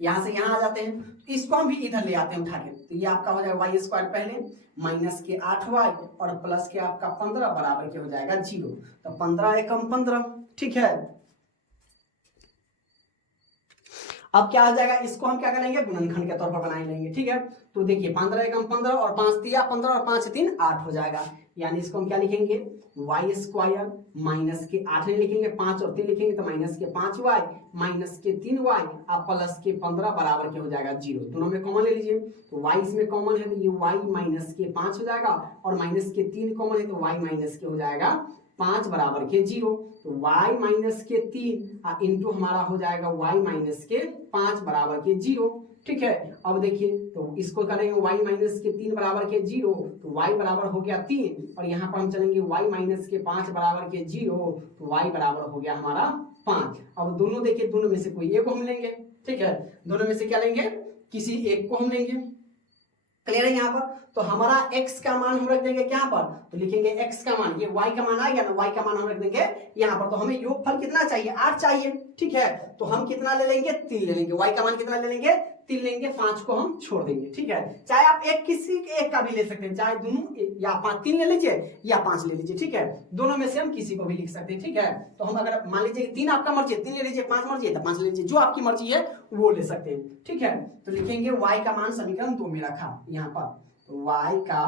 यहाँ से यहाँ आ जाते हैं, तो इसको हम भी इधर ले आते हैं उठा के, तो ये आपका हो जाएगा y स्क्वायर पहले माइनस के 8y और प्लस के आपका 15 बराबर के हो जाएगा 0। तो 15 एकम 15, ठीक है। अब क्या आ जाएगा, इसको हम क्या करेंगे, गुणनखंड के तौर पर बना लेंगे, ठीक है। तो देखिए 15 एकम 15 और 5 तिया 15 और 5 3 8 हो जाएगा, यानी इसको हम क्या लिखेंगे, वाई स्क्वायर माइनस के 8 नहीं लिखेंगे, 5 और 3 लिखेंगे तो माइनस के 5y माइनस के 3y अब प्लस के 15 बराबर के हो जाएगा 0। दोनों में कॉमन ले लीजिए, तो y इसमें कॉमन है तो ये y माइनस के 5 हो जाएगा, और माइनस के 3 कॉमन है तो y माइनस के हो जाएगा 5 बराबर के 0। तो y माइनस के 3 इंटू हमारा हो जाएगा y माइनस के 5 बराबर के 0, ठीक है। अब देखिए तो इसको करेंगे y माइनस के 3 बराबर के 0, तो y बराबर हो गया 3, और यहाँ पर हम चलेंगे y माइनस के 5 बराबर के 0, तो y बराबर हो गया हमारा 5। अब दोनों देखिए, दोनों में से कोई एक को हम लेंगे, ठीक है, दोनों में से क्या लेंगे, किसी एक को हम लेंगे। क्लियर है यहाँ पर। तो हमारा x का मान हम रख देंगे यहाँ पर, तो लिखेंगे x का मान, ये y का मान आ गया ना, y का मान हम रख देंगे यहाँ पर। तो हमें योगफल कितना चाहिए, 8 चाहिए, ठीक है। तो हम कितना ले लेंगे, 3 ले लेंगे, y का मान कितना ले लेंगे, 3 लेंगे, 5 को हम छोड़ देंगे, ठीक है। चाहे आप एक किसी एक का भी ले सकते हैं, चाहे दोनों या 5 3 ले लीजिए या 5 ले लीजिए, ठीक है। दोनों में से हम किसी को भी लिख सकते हैं, ठीक है। तो हम अगर मान लीजिए 3 आपका मर्जी है, 3 ले लीजिए, 5 मर्जी है तो 5 ले लीजिए, जो आपकी मर्जी है वो ले सकते हैं, ठीक है। तो लिखेंगे y का मान समीकरण 2 में रखा यहाँ पर, तो y का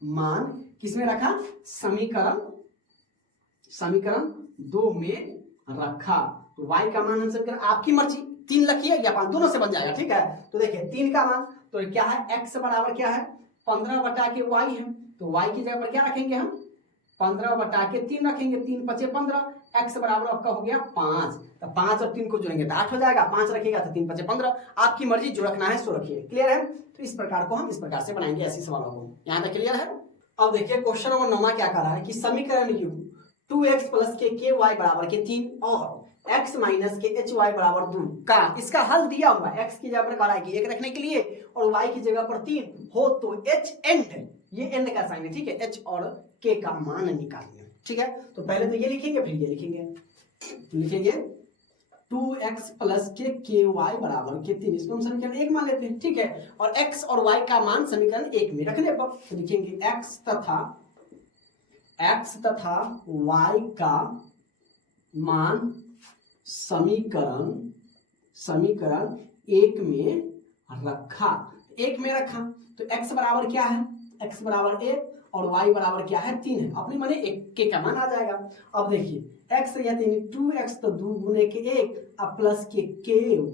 मान किसमें रखा, समीकरण 2 में रखा। तो y का मान हम समीकरण, आपकी मर्जी 3 रखिए या 5, दोनों से बन जाएगा, ठीक है। तो देखिए 3 का मान तो क्या है, x बराबर क्या है 15 बटा के y है, तो y की जगह पर क्या रखेंगे हम, 15 बटा के 3 रखेंगे, 3 5 15, x बराबर आपका हो गया 5, तो 5 और 3 को जोड़ेंगे तो 8 हो जाएगा, 5 रखिएगा तो 3 5 15, आपकी मर्जी जो रखना है सो रखिए। क्लियर है। तो इस प्रकार को हम इस प्रकार से बनाएंगे ऐसे सवालों को। यहाँ तक क्लियर है। अब देखिए क्वेश्चन नंबर 9 क्या कर रहा है कि समीकरण u 2x प्लस के y बराबर के 3 और x माइनस के hy बराबर 2 का इसका हल दिया हुआ है। x की जगह पर कह रहा है कि 1 रखने के लिए और y की जगह पर 3 हो तो h एंड, ये एंड का साइन है, ठीक है, h और k का मान निकालिए, ठीक है। तो पहले तो ये लिखेंगे फिर ये लिखेंगे, तो लिखेंगे 2x प्लस के y बराबर के 3, इसको हम समीकरण 1 मान लेते हैं, ठीक है। और x और y का मान समीकरण 1 में रखने पर तो लिखेंगे x तथा y का मान समीकरण 1 में रखा, 1 में रखा। तो x बराबर क्या है, x बराबर 1 और y बराबर क्या है 3 है, अपनी माने 1 के का मान आ जाएगा। अब देखिए x या 2x तो 2 गुने के 1 अब प्लस के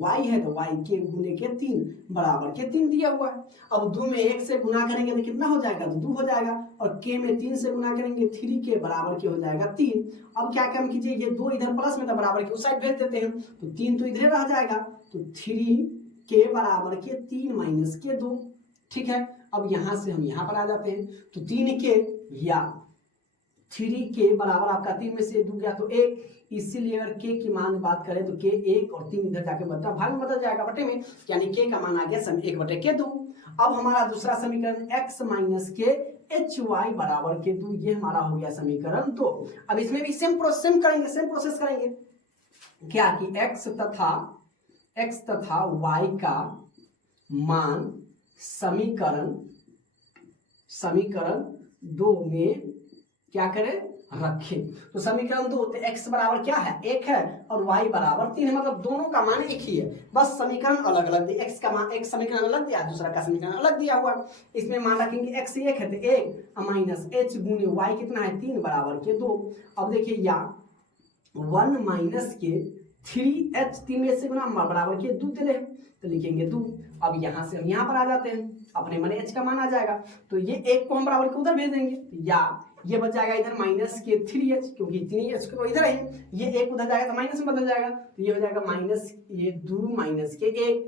y है तो y के गुने के 3 बराबर के 3 दिया हुआ है। अब 2 में 1 से गुना करेंगे तो कितना हो जाएगा, तो 2 हो जाएगा, और k में 3 से गुना करेंगे 3 के बराबर के हो जाएगा 3। अब क्या काम कीजिए, ये 2 इधर प्लस में था बराबर के उस साइड भेज देते हैं, तो 3 तो इधर रह जाएगा, तो 3 के बराबर के 3 माइनस के 2। ठीक है, अब यहां से हम यहां पर आ जाते हैं, तो 3 के या 3 के बराबर आपका 3 में से 2 गया तो 1, इसीलिए अगर के की मान बात करें तो के 1 और 3 इधर जाके बदला भाग में बदल जाएगा बटे में, यानी के का मान आ गया 1 बटे के 2। अब हमारा दूसरा समीकरण x माइनस के hy बराबर के 2, ये हमारा हो गया समीकरण 2। अब इसमें भी सेम प्रोसेस करेंगे क्या कि x तथा y का मान समीकरण 2 में क्या करें, रखें। तो समीकरण 2 तो x बराबर क्या है, 1 है, और y बराबर 3 है, मतलब दोनों का मान एक ही है, बस समीकरण अलग अलग दिया। x का मान एक समीकरण अलग दिया, दूसरा का समीकरण अलग दिया हुआ। इसमें मान रखेंगे x 1 है तो 1 माइनस h गुने y कितना है 3 बराबर के 2। अब देखिए या 1 माइनस के 3h 3 में से गुना बराबर के 2 दे रहे हैं, तो लिखेंगे 2। अब यहां से हम यहां पर आ जाते हैं, अपने मन h का मान आ जाएगा, तो ये 1 को हम बराबर के उधर भेज देंगे, या ये बच जाएगा इधर माइनस के 3h, क्योंकि 3h को इधर है, ये 1 उधर जाएगा तो माइनस में बदल जाएगा, तो ये हो जाएगा माइनस ये 2 माइनस के 1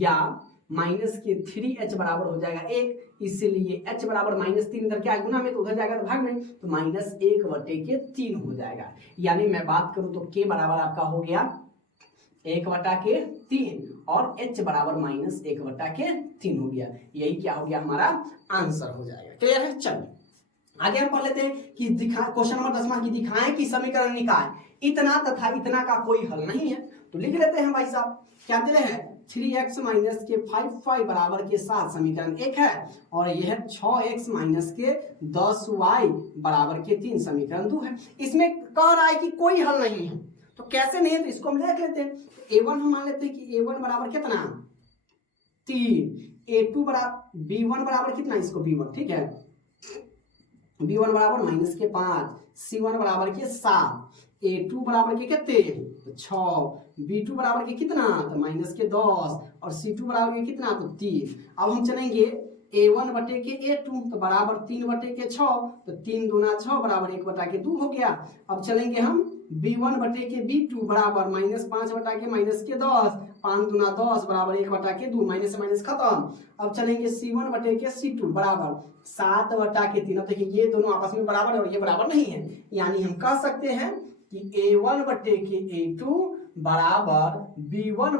या माइनस के 3h बराबर हो जाएगा 1, इसीलिए h बराबर -3 इधर क्या गुना में तो उधर जाएगा तो भाग में, तो -1 बटे के 3 हो जाएगा। यानी मैं बात करूं तो k बराबर आपका हो गया 1 बटा के 3 और h बराबर -1 बटा के 3 हो गया। यही क्या हो गया, हमारा आंसर हो जाएगा। क्लियर है, चलिए आगे हम पढ़ लेते हैं कि क्वेश्चन नंबर 10 की दिखाएं कि समीकरण निकाय इतना तथा इतना का कोई हल नहीं है। तो लिख लेते हैं भाई साहब, क्या दे रहे हैं 3x माइनस के 5y बराबर के 7 समीकरण 1 है, और यह है 6x माइनस के 10y बराबर के 3 समीकरण 2 है। इसमें कह रहा है कि कोई हल नहीं है, तो कैसे नहीं है, तो इसको हम देख लेते हैं। a1 हम मान लेते हैं कि a1 बराबर कितना 3, a2 बराबर b1 बराबर कितना, इसको b1 ठीक है, b1 बराबर -5, c1 बराबर के 7, a2 बराबर के कितने 6, b2 बराबर के कितना तो -10 और c2 बराबर के कितना तो 3। अब हम चलेंगे a1 बटे के a2 तो बराबर 3 बटे के 6, तो 3 दूना 6 बराबर 1 बटा के 2 हो गया। अब चलेंगे हम b1 बटे के b2 बराबर -5 बटा के -10, 5 दूना 10 बराबर 1 बटा के 2, माइनस से माइनस खत्म। अब चलेंगे c1 बटे के c2 बराबर 7 बटा के 3। अब देखिए ये दोनों आपस में बराबर है और ये बराबर नहीं है, यानी हम कह सकते हैं कि a1 बटे के a2 बराबर b1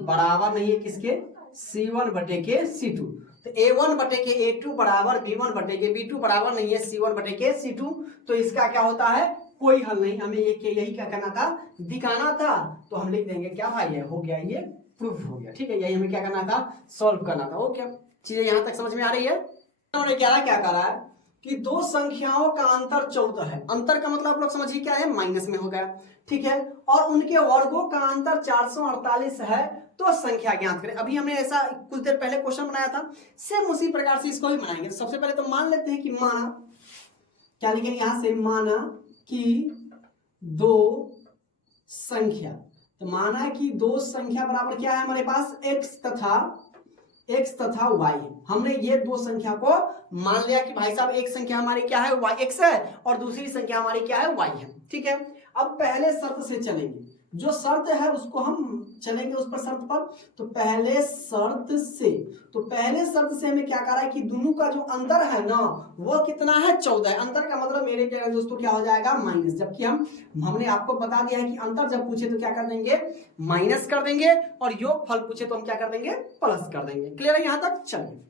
बराबर नहीं है किसके, c1 बटे के c2। तो a1 बटे के a2 बराबर b1 बटे के b2 बराबर नहीं है c1 बटे के c2, तो इसका क्या होता है, कोई हल नहीं। हमें ये यही क्या करना था, दिखाना था, तो हम लिख देंगे क्या भाई, है हो गया, ये प्रूफ हो गया। ठीक है, यही हमें क्या करना था, सॉल्व करना था। ओके, चीजें यहां तक समझ में आ रही है। उन्होंने क्या करा है कि दो संख्याओं का अंतर 14 है। अंतर का मतलब आप लोग समझिए क्या है, माइनस में हो गया, ठीक है, और उनके वर्गों का अंतर 448 है, तो संख्या ज्ञात करें। अभी हमने ऐसा कुछ देर पहले क्वेश्चन बनाया था, सेम उसी प्रकार से इसको भी बनाएंगे। तो सबसे पहले तो मान लेते हैं कि माना, क्या लिखेंगे यहां से, माना कि दो संख्या, तो माना कि दो संख्या बराबर क्या है हमारे पास, x तथा y। हमने ये दो संख्या को मान लिया कि भाई साहब एक संख्या हमारी क्या है, y x है, और दूसरी संख्या हमारी क्या है, y है। ठीक है, अब पहले शर्त से चलेंगे, जो शर्त है उसको हम चलेंगे उस पर शर्त पर। तो पहले शर्त से हमें क्या कह रहा है कि दोनों का जो अंतर है ना वो कितना है, 14। अंतर का मतलब मेरे प्यारे दोस्तों क्या हो जाएगा, माइनस। जबकि हमने आपको बता दिया है कि अंतर जब पूछे तो क्या कर देंगे, माइनस कर देंगे, और योगफल पूछे तो हम क्या कर देंगे, प्लस कर देंगे। क्लियर है यहां तक, चलिए।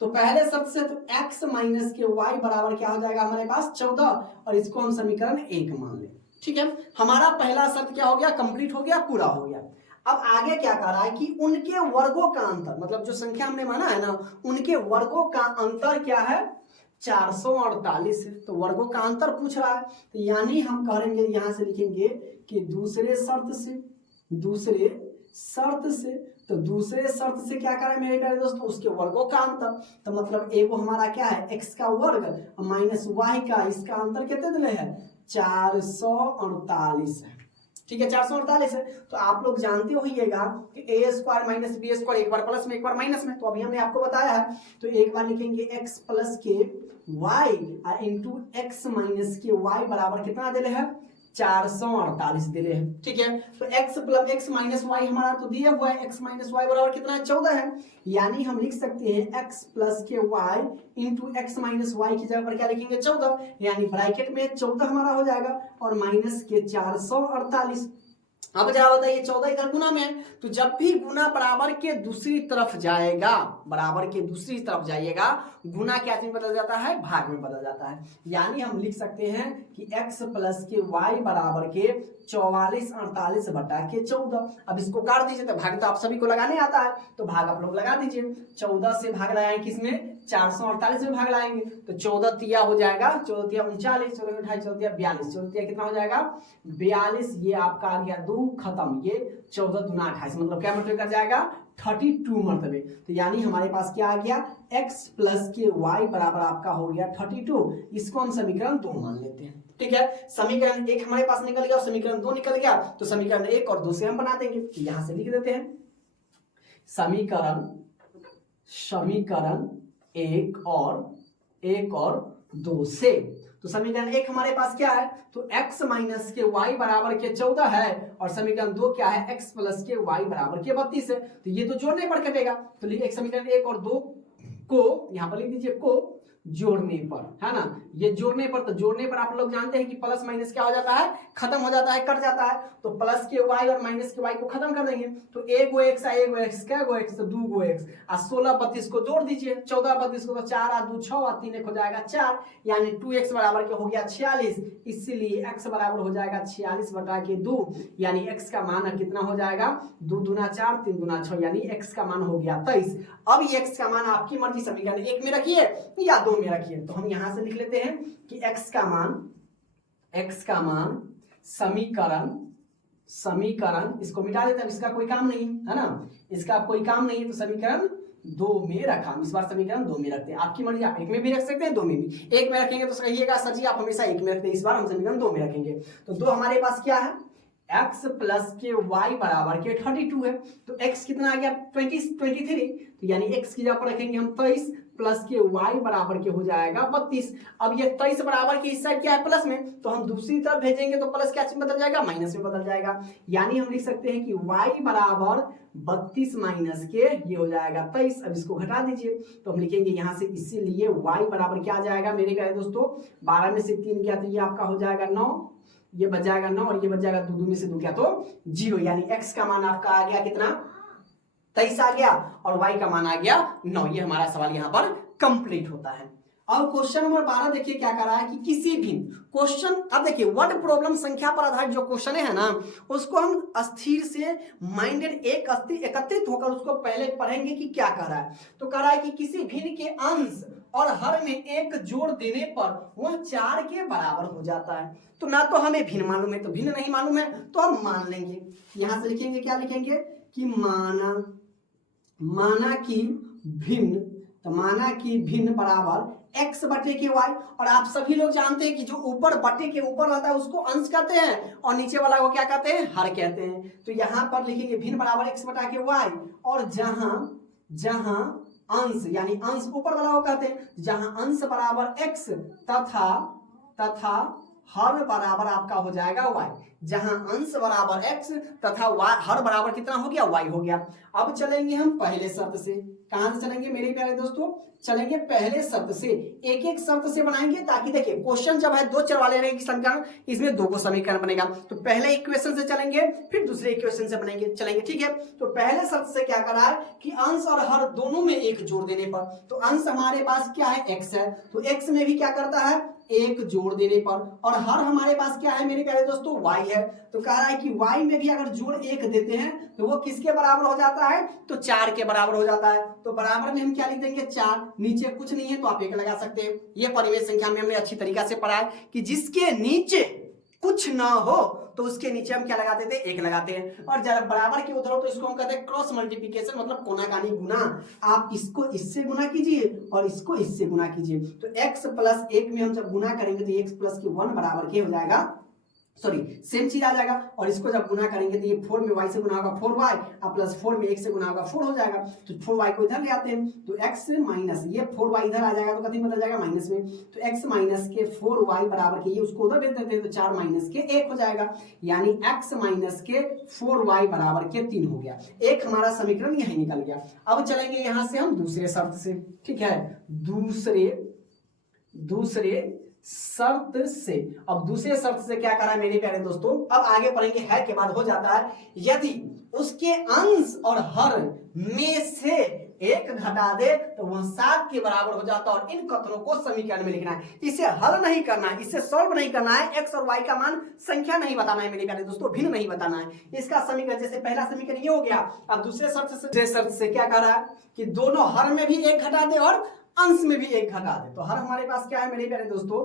तो पहले शर्त से तो x माइनस के y बराबर क्या हो जाएगा हमारे पास 14, और इसको हम समीकरण 1 मान लें। ठीक है, हमारा पहला शर्त क्या हो गया, कंप्लीट हो गया, पूरा हो गया। अब आगे क्या कर रहा है कि उनके वर्गों का अंतर, मतलब जो संख्या हमने माना है ना उनके वर्गों का अंतर क्या है, 448 है। तो वर्गों का अंतर पूछ रहा है, तो यानी हम करेंगे यहां से लिखेंगे कि दूसरे शर्त से क्या करें मेरे प्यारे दोस्तों, उसके वर्गों का अंतर। तो मतलब एक हमारा क्या है, x का वर्ग माइनस y का, इसका अंतर कितने दिले है 448 है। ठीक है, 448 है। तो आप लोग जानते होइएगा कि ए स्क्वायर माइनस बी स्क्वायर, एक बार प्लस में एक बार माइनस में, तो अभी हमने आपको बताया है। तो एक बार लिखेंगे x प्लस के वाई इंटू एक्स माइनस के वाई बराबर कितना दे रहे हैं, 448 दे रहे हैं। ठीक है, तो x plus x minus y हमारा तो दिया हुआ है, x माइनस वाई बराबर कितना है, 14 है। यानी हम लिख सकते हैं x प्लस के y into x minus y की जगह पर क्या लिखेंगे, 14, यानी ब्रैकेट में 14 हमारा हो जाएगा और माइनस के 448। अब जरा बताइए 14 इधर गुना में है, तो जब भी गुना बराबर के दूसरी तरफ जाएगा, बराबर के दूसरी तरफ जाइएगा, गुना क्या चीज बदल जाता है, भाग में बदल जाता है। यानी हम लिख सकते हैं कि x प्लस के y बराबर के 4448 बटा के 14। अब इसको काट दीजिए, तो भाग तो आप सभी को लगाने आता है, तो भाग आप लोग लगा दीजिए। 14 से भाग लगाएंगे किसमें, 448 में भाग लगाएंगे, तो 14 तिया हो जाएगा, 14 तिया 39, 14 28, 14 तिया 42, 14 तिया कितना हो जाएगा, 42। ये आपका आ गया 2 खत्म, ये 14 दूना 28, मतलब क्या मल्टीप्लाई कर जाएगा, 32 मरतबे। तो यानी हमारे पास क्या आ गया, x प्लस के y बराबर आपका हो गया 32। इसको हम समीकरण 2 मान लेते हैं। ठीक है, समीकरण 1 हमारे पास निकल गया और समीकरण 2 निकल गया, तो समीकरण 1 और 2 से हम बना देंगे। यहां से लिख देते हैं समीकरण 1 और 2 से। तो समीकरण 1 हमारे पास क्या है, तो x माइनस के y बराबर के 14 है, और समीकरण 2 क्या है, x प्लस के y बराबर के 32 है। तो ये तो जोड़ने पर कटेगा, तो एक समीकरण 1 और 2 को यहां पर लिख दीजिए, को जोड़ने पर, है ना, ये जोड़ने पर। तो जोड़ने पर आप लोग जानते हैं कि प्लस माइनस क्या हो जाता है, खत्म हो जाता है, कट जाता है। तो प्लस के y और माइनस के y को खत्म कर देंगे, तो एक गो x क्या गो x, तो 2 गो x, और 16 32 को जोड़ दीजिए, 14 32 को, तो 4 और 2 6 और 3 1 हो जाएगा 4, यानी 2x बराबर के हो गया 46। इसीलिए x बराबर हो जाएगा 46 बटा के 2, यानी x का मान कितना हो जाएगा, 2 दूना 4 3 दूना 6, यानी x का मान हो गया 23। अब ये x का मान आपकी मर्जी, समीकरण 1 में रखिए या 2 में रखिए। तो हम यहां से लिख लेते हैं कि x का मान समीकरण इसको मिटा देते हैं, इसका कोई काम नहीं है ना, इसका कोई काम नहीं है, तो समीकरण 2 में रखा। इस बार समीकरण 2 में रखते हैं, आपकी मर्जी, आप 1 में भी रख सकते हैं, 2 में भी। 1 में रखेंगे तो कहिएगा सर जी आप हमेशा 1 में रखते हैं, इस बार हम समीकरण 2 में रखेंगे। तो 2 हमारे पास क्या है, x प्लस के y बराबर के 32 है, तो x कितना आ गया 23, तो यानी x की जगह पर रखेंगे हम 23 प्लस के y बराबर के हो जाएगा 32। अब ये 23 बराबर के इस साइड क्या है, प्लस में, तो हम दूसरी तरफ भेजेंगे तो प्लस क्या बदल जाएगा, माइनस में बदल जाएगा। यानी हम लिख सकते हैं कि y बराबर 32 माइनस के ये हो जाएगा 23। अब इसको घटा दीजिए, तो हम लिखेंगे यहाँ से, इसीलिए y बराबर क्या आ जाएगा मेरे प्यारे दोस्तों, 12 में से 3 गया तो ये आपका हो जाएगा 9, ये बच जाएगा 9 और ये बच जाएगा 2 में से 2 क्या तो 0, यानी x का मान आपका आ गया कितना, 23 आ गया, और y का मान आ गया 9। ये हमारा सवाल यहाँ पर कंप्लीट होता है। अब क्वेश्चन नंबर 12 देखिए क्या कर रहा है कि किसी भी क्वेश्चन, अब देखिए वर्ड प्रॉब्लम संख्या पर आधारित जो क्वेश्चन है ना, उसको हम अस्थिर से माइंडेड एकत्रित होकर उसको पहले पढ़ेंगे कि क्या कर रहा है। तो कह रहा है कि किसी भिन्न के अंश और हर में एक जोड़ देने पर वह 4 के बराबर हो जाता है। तो ना तो हमें भिन्न मालूम है, तो भिन्न नहीं मालूम है तो हम मान लेंगे। यहां से लिखेंगे, क्या लिखेंगे कि माना कि भिन्न, तो माना कि भिन्न बराबर x बटे के y, और आप सभी लोग जानते हैं कि जो ऊपर बटे के ऊपर रहता है उसको अंश कहते हैं और नीचे वाला को क्या कहते हैं, हर कहते हैं। तो यहां पर लिखेंगे भिन्न बराबर x बटा के y, और जहां अंश यानी अंश ऊपर वाला को कहते हैं, जहां अंश बराबर x तथा हर बराबर आपका हो जाएगा y, जहां अंश बराबर x तथा हर बराबर कितना हो गया, y हो गया। अब चलेंगे हम पहले शर्त से। कहां से चलेंगे मेरे प्यारे दोस्तों, चलेंगे पहले शर्त से, एक एक शर्त से बनाएंगे, ताकि देखिए क्वेश्चन जब है 2 चर वाले रहेंगे समीकरण, इसमें 2 को समीकरण बनेगा। तो पहले इक्वेशन से चलेंगे, फिर दूसरे इक्वेशन से चलेंगे, ठीक है। तो पहले शर्त से क्या करा है कि अंश और हर दोनों में एक जोड़ देने पर, तो अंश हमारे पास क्या है, x है, तो x में भी क्या करता है, एक जोड़ देने पर, और हर हमारे पास क्या है मेरे प्यारे दोस्तों, y है। तो कह रहा है कि y में भी अगर जोड़ 1 देते हैं तो वो किसके बराबर हो जाता है, तो 4 के बराबर हो जाता है। तो बराबर में हम क्या लिख देंगे, 4, नीचे कुछ नहीं है तो आप 1 लगा सकते हैं। ये परिमेय संख्या में हमने अच्छी तरीका से पढ़ा है कि जिसके नीचे कुछ ना हो तो उसके नीचे हम क्या लगाते थे, 1 लगाते हैं। और जब बराबर के उधर हो तो इसको हम कहते हैं क्रॉस मल्टीप्लिकेशन, मतलब कोनाकानी गुना। आप इसको इससे गुना कीजिए और इसको इससे गुना कीजिए। तो x प्लस 1 में हम जब गुना करेंगे तो x प्लस के 1 बराबर के हो जाएगा, सॉरी सेम चीज आ जाएगा। और इसको जब गुना करेंगे तो ये 4 में y से गुना होगा 4y और प्लस 4 में 1 से गुना होगा 4 हो जाएगा। तो 4y को इधर ले आते हैं तो x माइनस ये 4y इधर आ जाएगा तो कथी बदल जाएगा, माइनस में। तो x माइनस के 4y बराबर के, ये उसको उधर भेज देते हैं तो 4 माइनस के 1 हो जाएगा, यानी x माइनस के 4y बराबर के 3 हो गया। एक हमारा समीकरण यही निकल गया। अब चलेंगे यहां से हम दूसरे शर्त से, ठीक है, दूसरे शर्त से। अब दूसरे शर्त से क्या करा है मेरे प्यारे दोस्तों, अब आगे पढ़ेंगे, है के बाद हो जाता है, यदि उसके अंश और हर में से 1 घटा दे तो वह 7 के बराबर हो जाता है। और इन कथनों को समीकरण में लिखना है, इसे हल नहीं करना है, इसे सॉल्व नहीं करना है, x और y का मान संख्या नहीं बताना है मेरे प्यारे दोस्तों, भिन्न नहीं बताना है। इसका समीकरण, जैसे पहला समीकरण ये हो गया। अब दूसरे शर्त से क्या कह रहा है कि दोनों हर में भी 1 घटा दे और अंश में भी 1 घटा दे। तो हर हमारे पास क्या है मेरे प्यारे दोस्तों,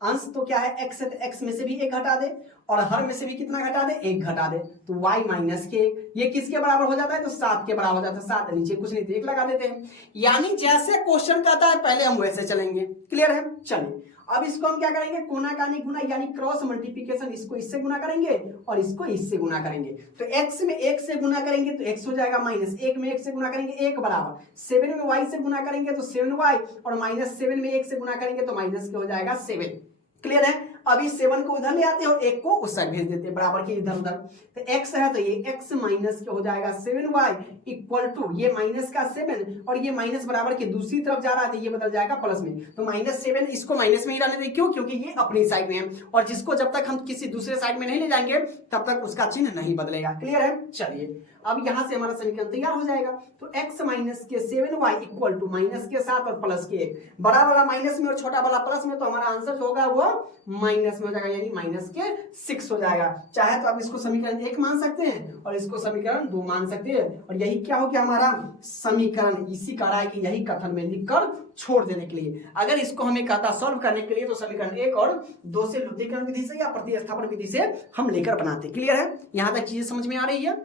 अंश तो क्या है x है, तो x में से भी 1 घटा दे और हर में से भी कितना घटा दे, 1 घटा दे। तो y माइनस के 1 ये किसके बराबर हो जाता है, तो 7 के बराबर हो जाता है। 7 नीचे कुछ नहीं तो 1 लगा देते हैं, यानी जैसे क्वेश्चन कहता है पहले हम वैसे चलेंगे। क्लियर है, चलिए अब इसको हम क्या करेंगे, कोनाकानी गुना यानी क्रॉस मल्टीप्लिकेशन। इसको इससे गुना करेंगे और इसको इससे गुना करेंगे। तो x में 1 से गुना करेंगे तो x हो जाएगा माइनस, 1 में 1 से गुना करेंगे 1 बराबर, 7 में y से गुना करेंगे तो 7y और माइनस 7 में 1 से गुना करेंगे तो माइनस के हो जाएगा 7। क्लियर है, अब इस 7 को उधर ले आते हैं और 1 को उस साइड भेज देते हैं बराबर के इधर उधर। तो x है तो ये x माइनस के हो जाएगा 7y इक्वल टू ये माइनस का 7 और ये माइनस बराबर के दूसरी तरफ जा रहा है तो ये बदल जाएगा प्लस में। तो -7 इसको माइनस में ही रहने दें, क्यों, क्योंकि ये अपनी साइड में है और जिसको जब तक हम किसी दूसरे साइड में नहीं ले जाएंगे तब तक उसका चिन्ह नहीं बदलेगा। क्लियर है, चलिए अब यहां से हमारा समीकरण तैयार हो जाएगा। तो x माइनस के 7y इक्वल टू माइनस के 7 और प्लस के 1, बड़ा वाला माइनस में और छोटा वाला प्लस में, तो हमारा आंसर जो होगा वो माइनस में हो जाएगा, यानी माइनस के 6 हो जाएगा। चाहे तो आप इसको समीकरण 1 मान सकते हैं और इसको समीकरण 2 मान सकते हैं। और यही क्या हो गया हमारा समीकरण, इसी का है कि यही कथन में लिखकर छोड़ देने के लिए। अगर इसको हमें कहता सॉल्व करने के लिए तो समीकरण 1 और 2 से लुब्धीकरण विधि से या प्रतिस्थापन विधि से हम लेकर बनाते। क्लियर है, यहां तक चीजें समझ में आ रही है।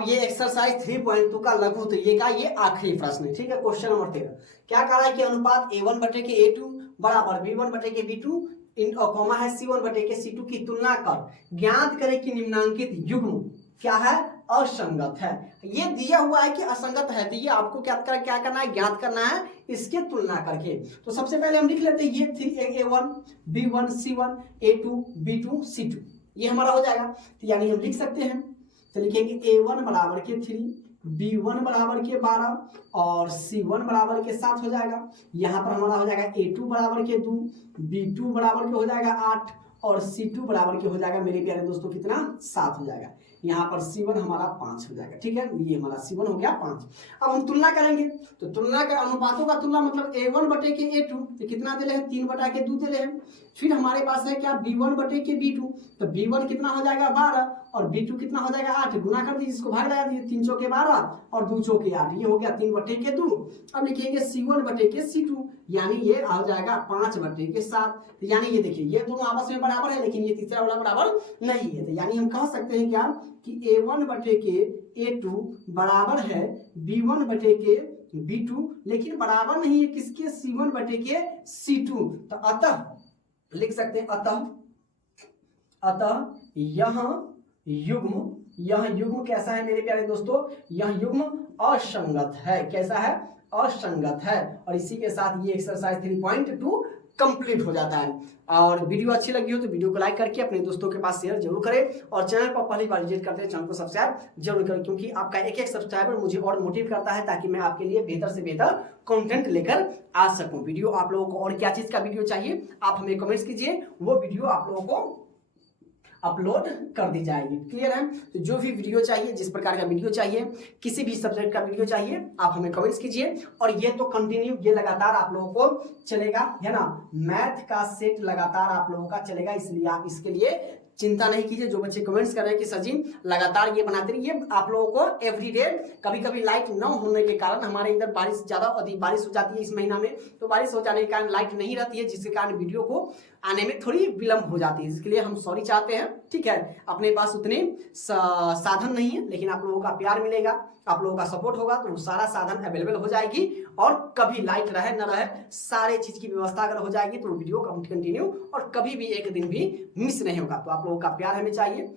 ये एक्सरसाइज 3.2 का लघु तृतीय का ये आखिरी प्रश्न है, ठीक है। क्वेश्चन नंबर 13 क्या कह रहा है कि अनुपात a1 बटे के a2 बराबर b1 बटे के b2 कॉमा है c1 बटे के c2 की तुलना कर ज्ञात करें कि निम्नांकित युग्म क्या है, असंगत है। ये दिया हुआ है कि असंगत है, तो ये आपको क्या करना है, ज्ञात करना है इसके तुलना करके। तो सबसे पहले हम लिख लेते हैं ये 3a1 b1 c1 a2 b2 c2, ये हमारा हो जाएगा। तो यानी हम लिख सकते हैं, तो लिखेंगे a1 बराबर के 3, b1 बराबर के 12 और c1 बराबर के 7 हो जाएगा। यहाँ पर हमारा हो जाएगा a2 बराबर के 2, b2 बराबर के हो जाएगा 8 और c2 बराबर के हो जाएगा मेरे प्यारे दोस्तों कितना, 7 हो जाएगा। यहाँ पर c1 हमारा 5 हो जाएगा, ठीक है, ये हमारा c1 हो गया 5। अब हम तुलना करेंगे, तो तुलना के अनुपातों का तुलना मतलब a1 बटे के a2 तो कितना दे रहे हैं, 3 बटा के 2 दे रहे हैं। फिर हमारे पास है क्या, b1 बटे के b2, तो b1 कितना हो जाएगा 12 और b2 कितना हो जाएगा 8, गुना कर दीजिए, इसको भाग लगा दीजिए, 3 चौके 12 और 2 चौके 8, ये हो गया 3 बटे के 2। अब लिखेंगे c1 बटे के c2, यानी ये आ जाएगा 5 बटे के 7। यानी ये देखिए ये दोनों आपस में बराबर है, लेकिन ये तीसरा वाला बराबर नहीं है। तो यानी हम कह सकते हैं क्या कि a1 बटे के a2 बराबर है b1 बटे के b2, लेकिन बराबर नहीं है किसके, c1 बटे के c2। तो अतः लिख सकते हैं अतः यह युग्म कैसा है मेरे प्यारे दोस्तों, यह युग्म असंगत है। कैसा है, असंगत है। और इसी के साथ ये एक्सरसाइज 3.2 कंप्लीट हो जाता है। और वीडियो अच्छी लगी हो तो वीडियो को लाइक करके अपने दोस्तों के पास शेयर जरूर करें और चैनल पर पहली बार विजिट करते हैं चैनल को सब्सक्राइब जरूर करें, क्योंकि आपका एक सब्सक्राइबर मुझे और मोटिव करता है ताकि मैं आपके लिए बेहतर से बेहतर कंटेंट लेकर आ सकूं। वीडियो आप लोगों को और क्या चीज का वीडियो चाहिए आप हमें कमेंट्स कीजिए, वो वीडियो आप लोगों को अपलोड कर दी जाएगी। क्लियर है, तो जो भी वीडियो चाहिए, जिस प्रकार का वीडियो चाहिए, किसी भी सब्जेक्ट का वीडियो चाहिए, आप हमें कमेंट्स कीजिए। और ये तो कंटिन्यू, ये लगातार आप लोगों को चलेगा, है ना। मैथ का सेट लगातार आप लोगों का चलेगा, इसलिए आप इसके लिए चिंता नहीं कीजिए। जो बच्चे कमेंट्स कर रहे हैं कि सर जी लगातार ये बनाते रहिए, आप लोगों को एवरीडे, कभी कभी लाइट न होने के कारण हमारे इधर बारिश ज्यादा अधिक बारिश हो जाती है इस महीना में, तो बारिश हो जाने के कारण लाइट नहीं रहती है, जिसके कारण वीडियो को आने में थोड़ी विलम्ब हो जाती है, इसके लिए हम सॉरी चाहते हैं। ठीक है, अपने पास उतने साधन नहीं है, लेकिन आप लोगों का प्यार मिलेगा, आप लोगों का सपोर्ट होगा तो सारा साधन अवेलेबल हो जाएगी। और कभी लाइट रहे न रहे, सारे चीज की व्यवस्था अगर हो जाएगी तो वीडियो कंटिन्यू और कभी भी एक दिन भी मिस नहीं होगा। तो आप लोगों का प्यार हमें चाहिए।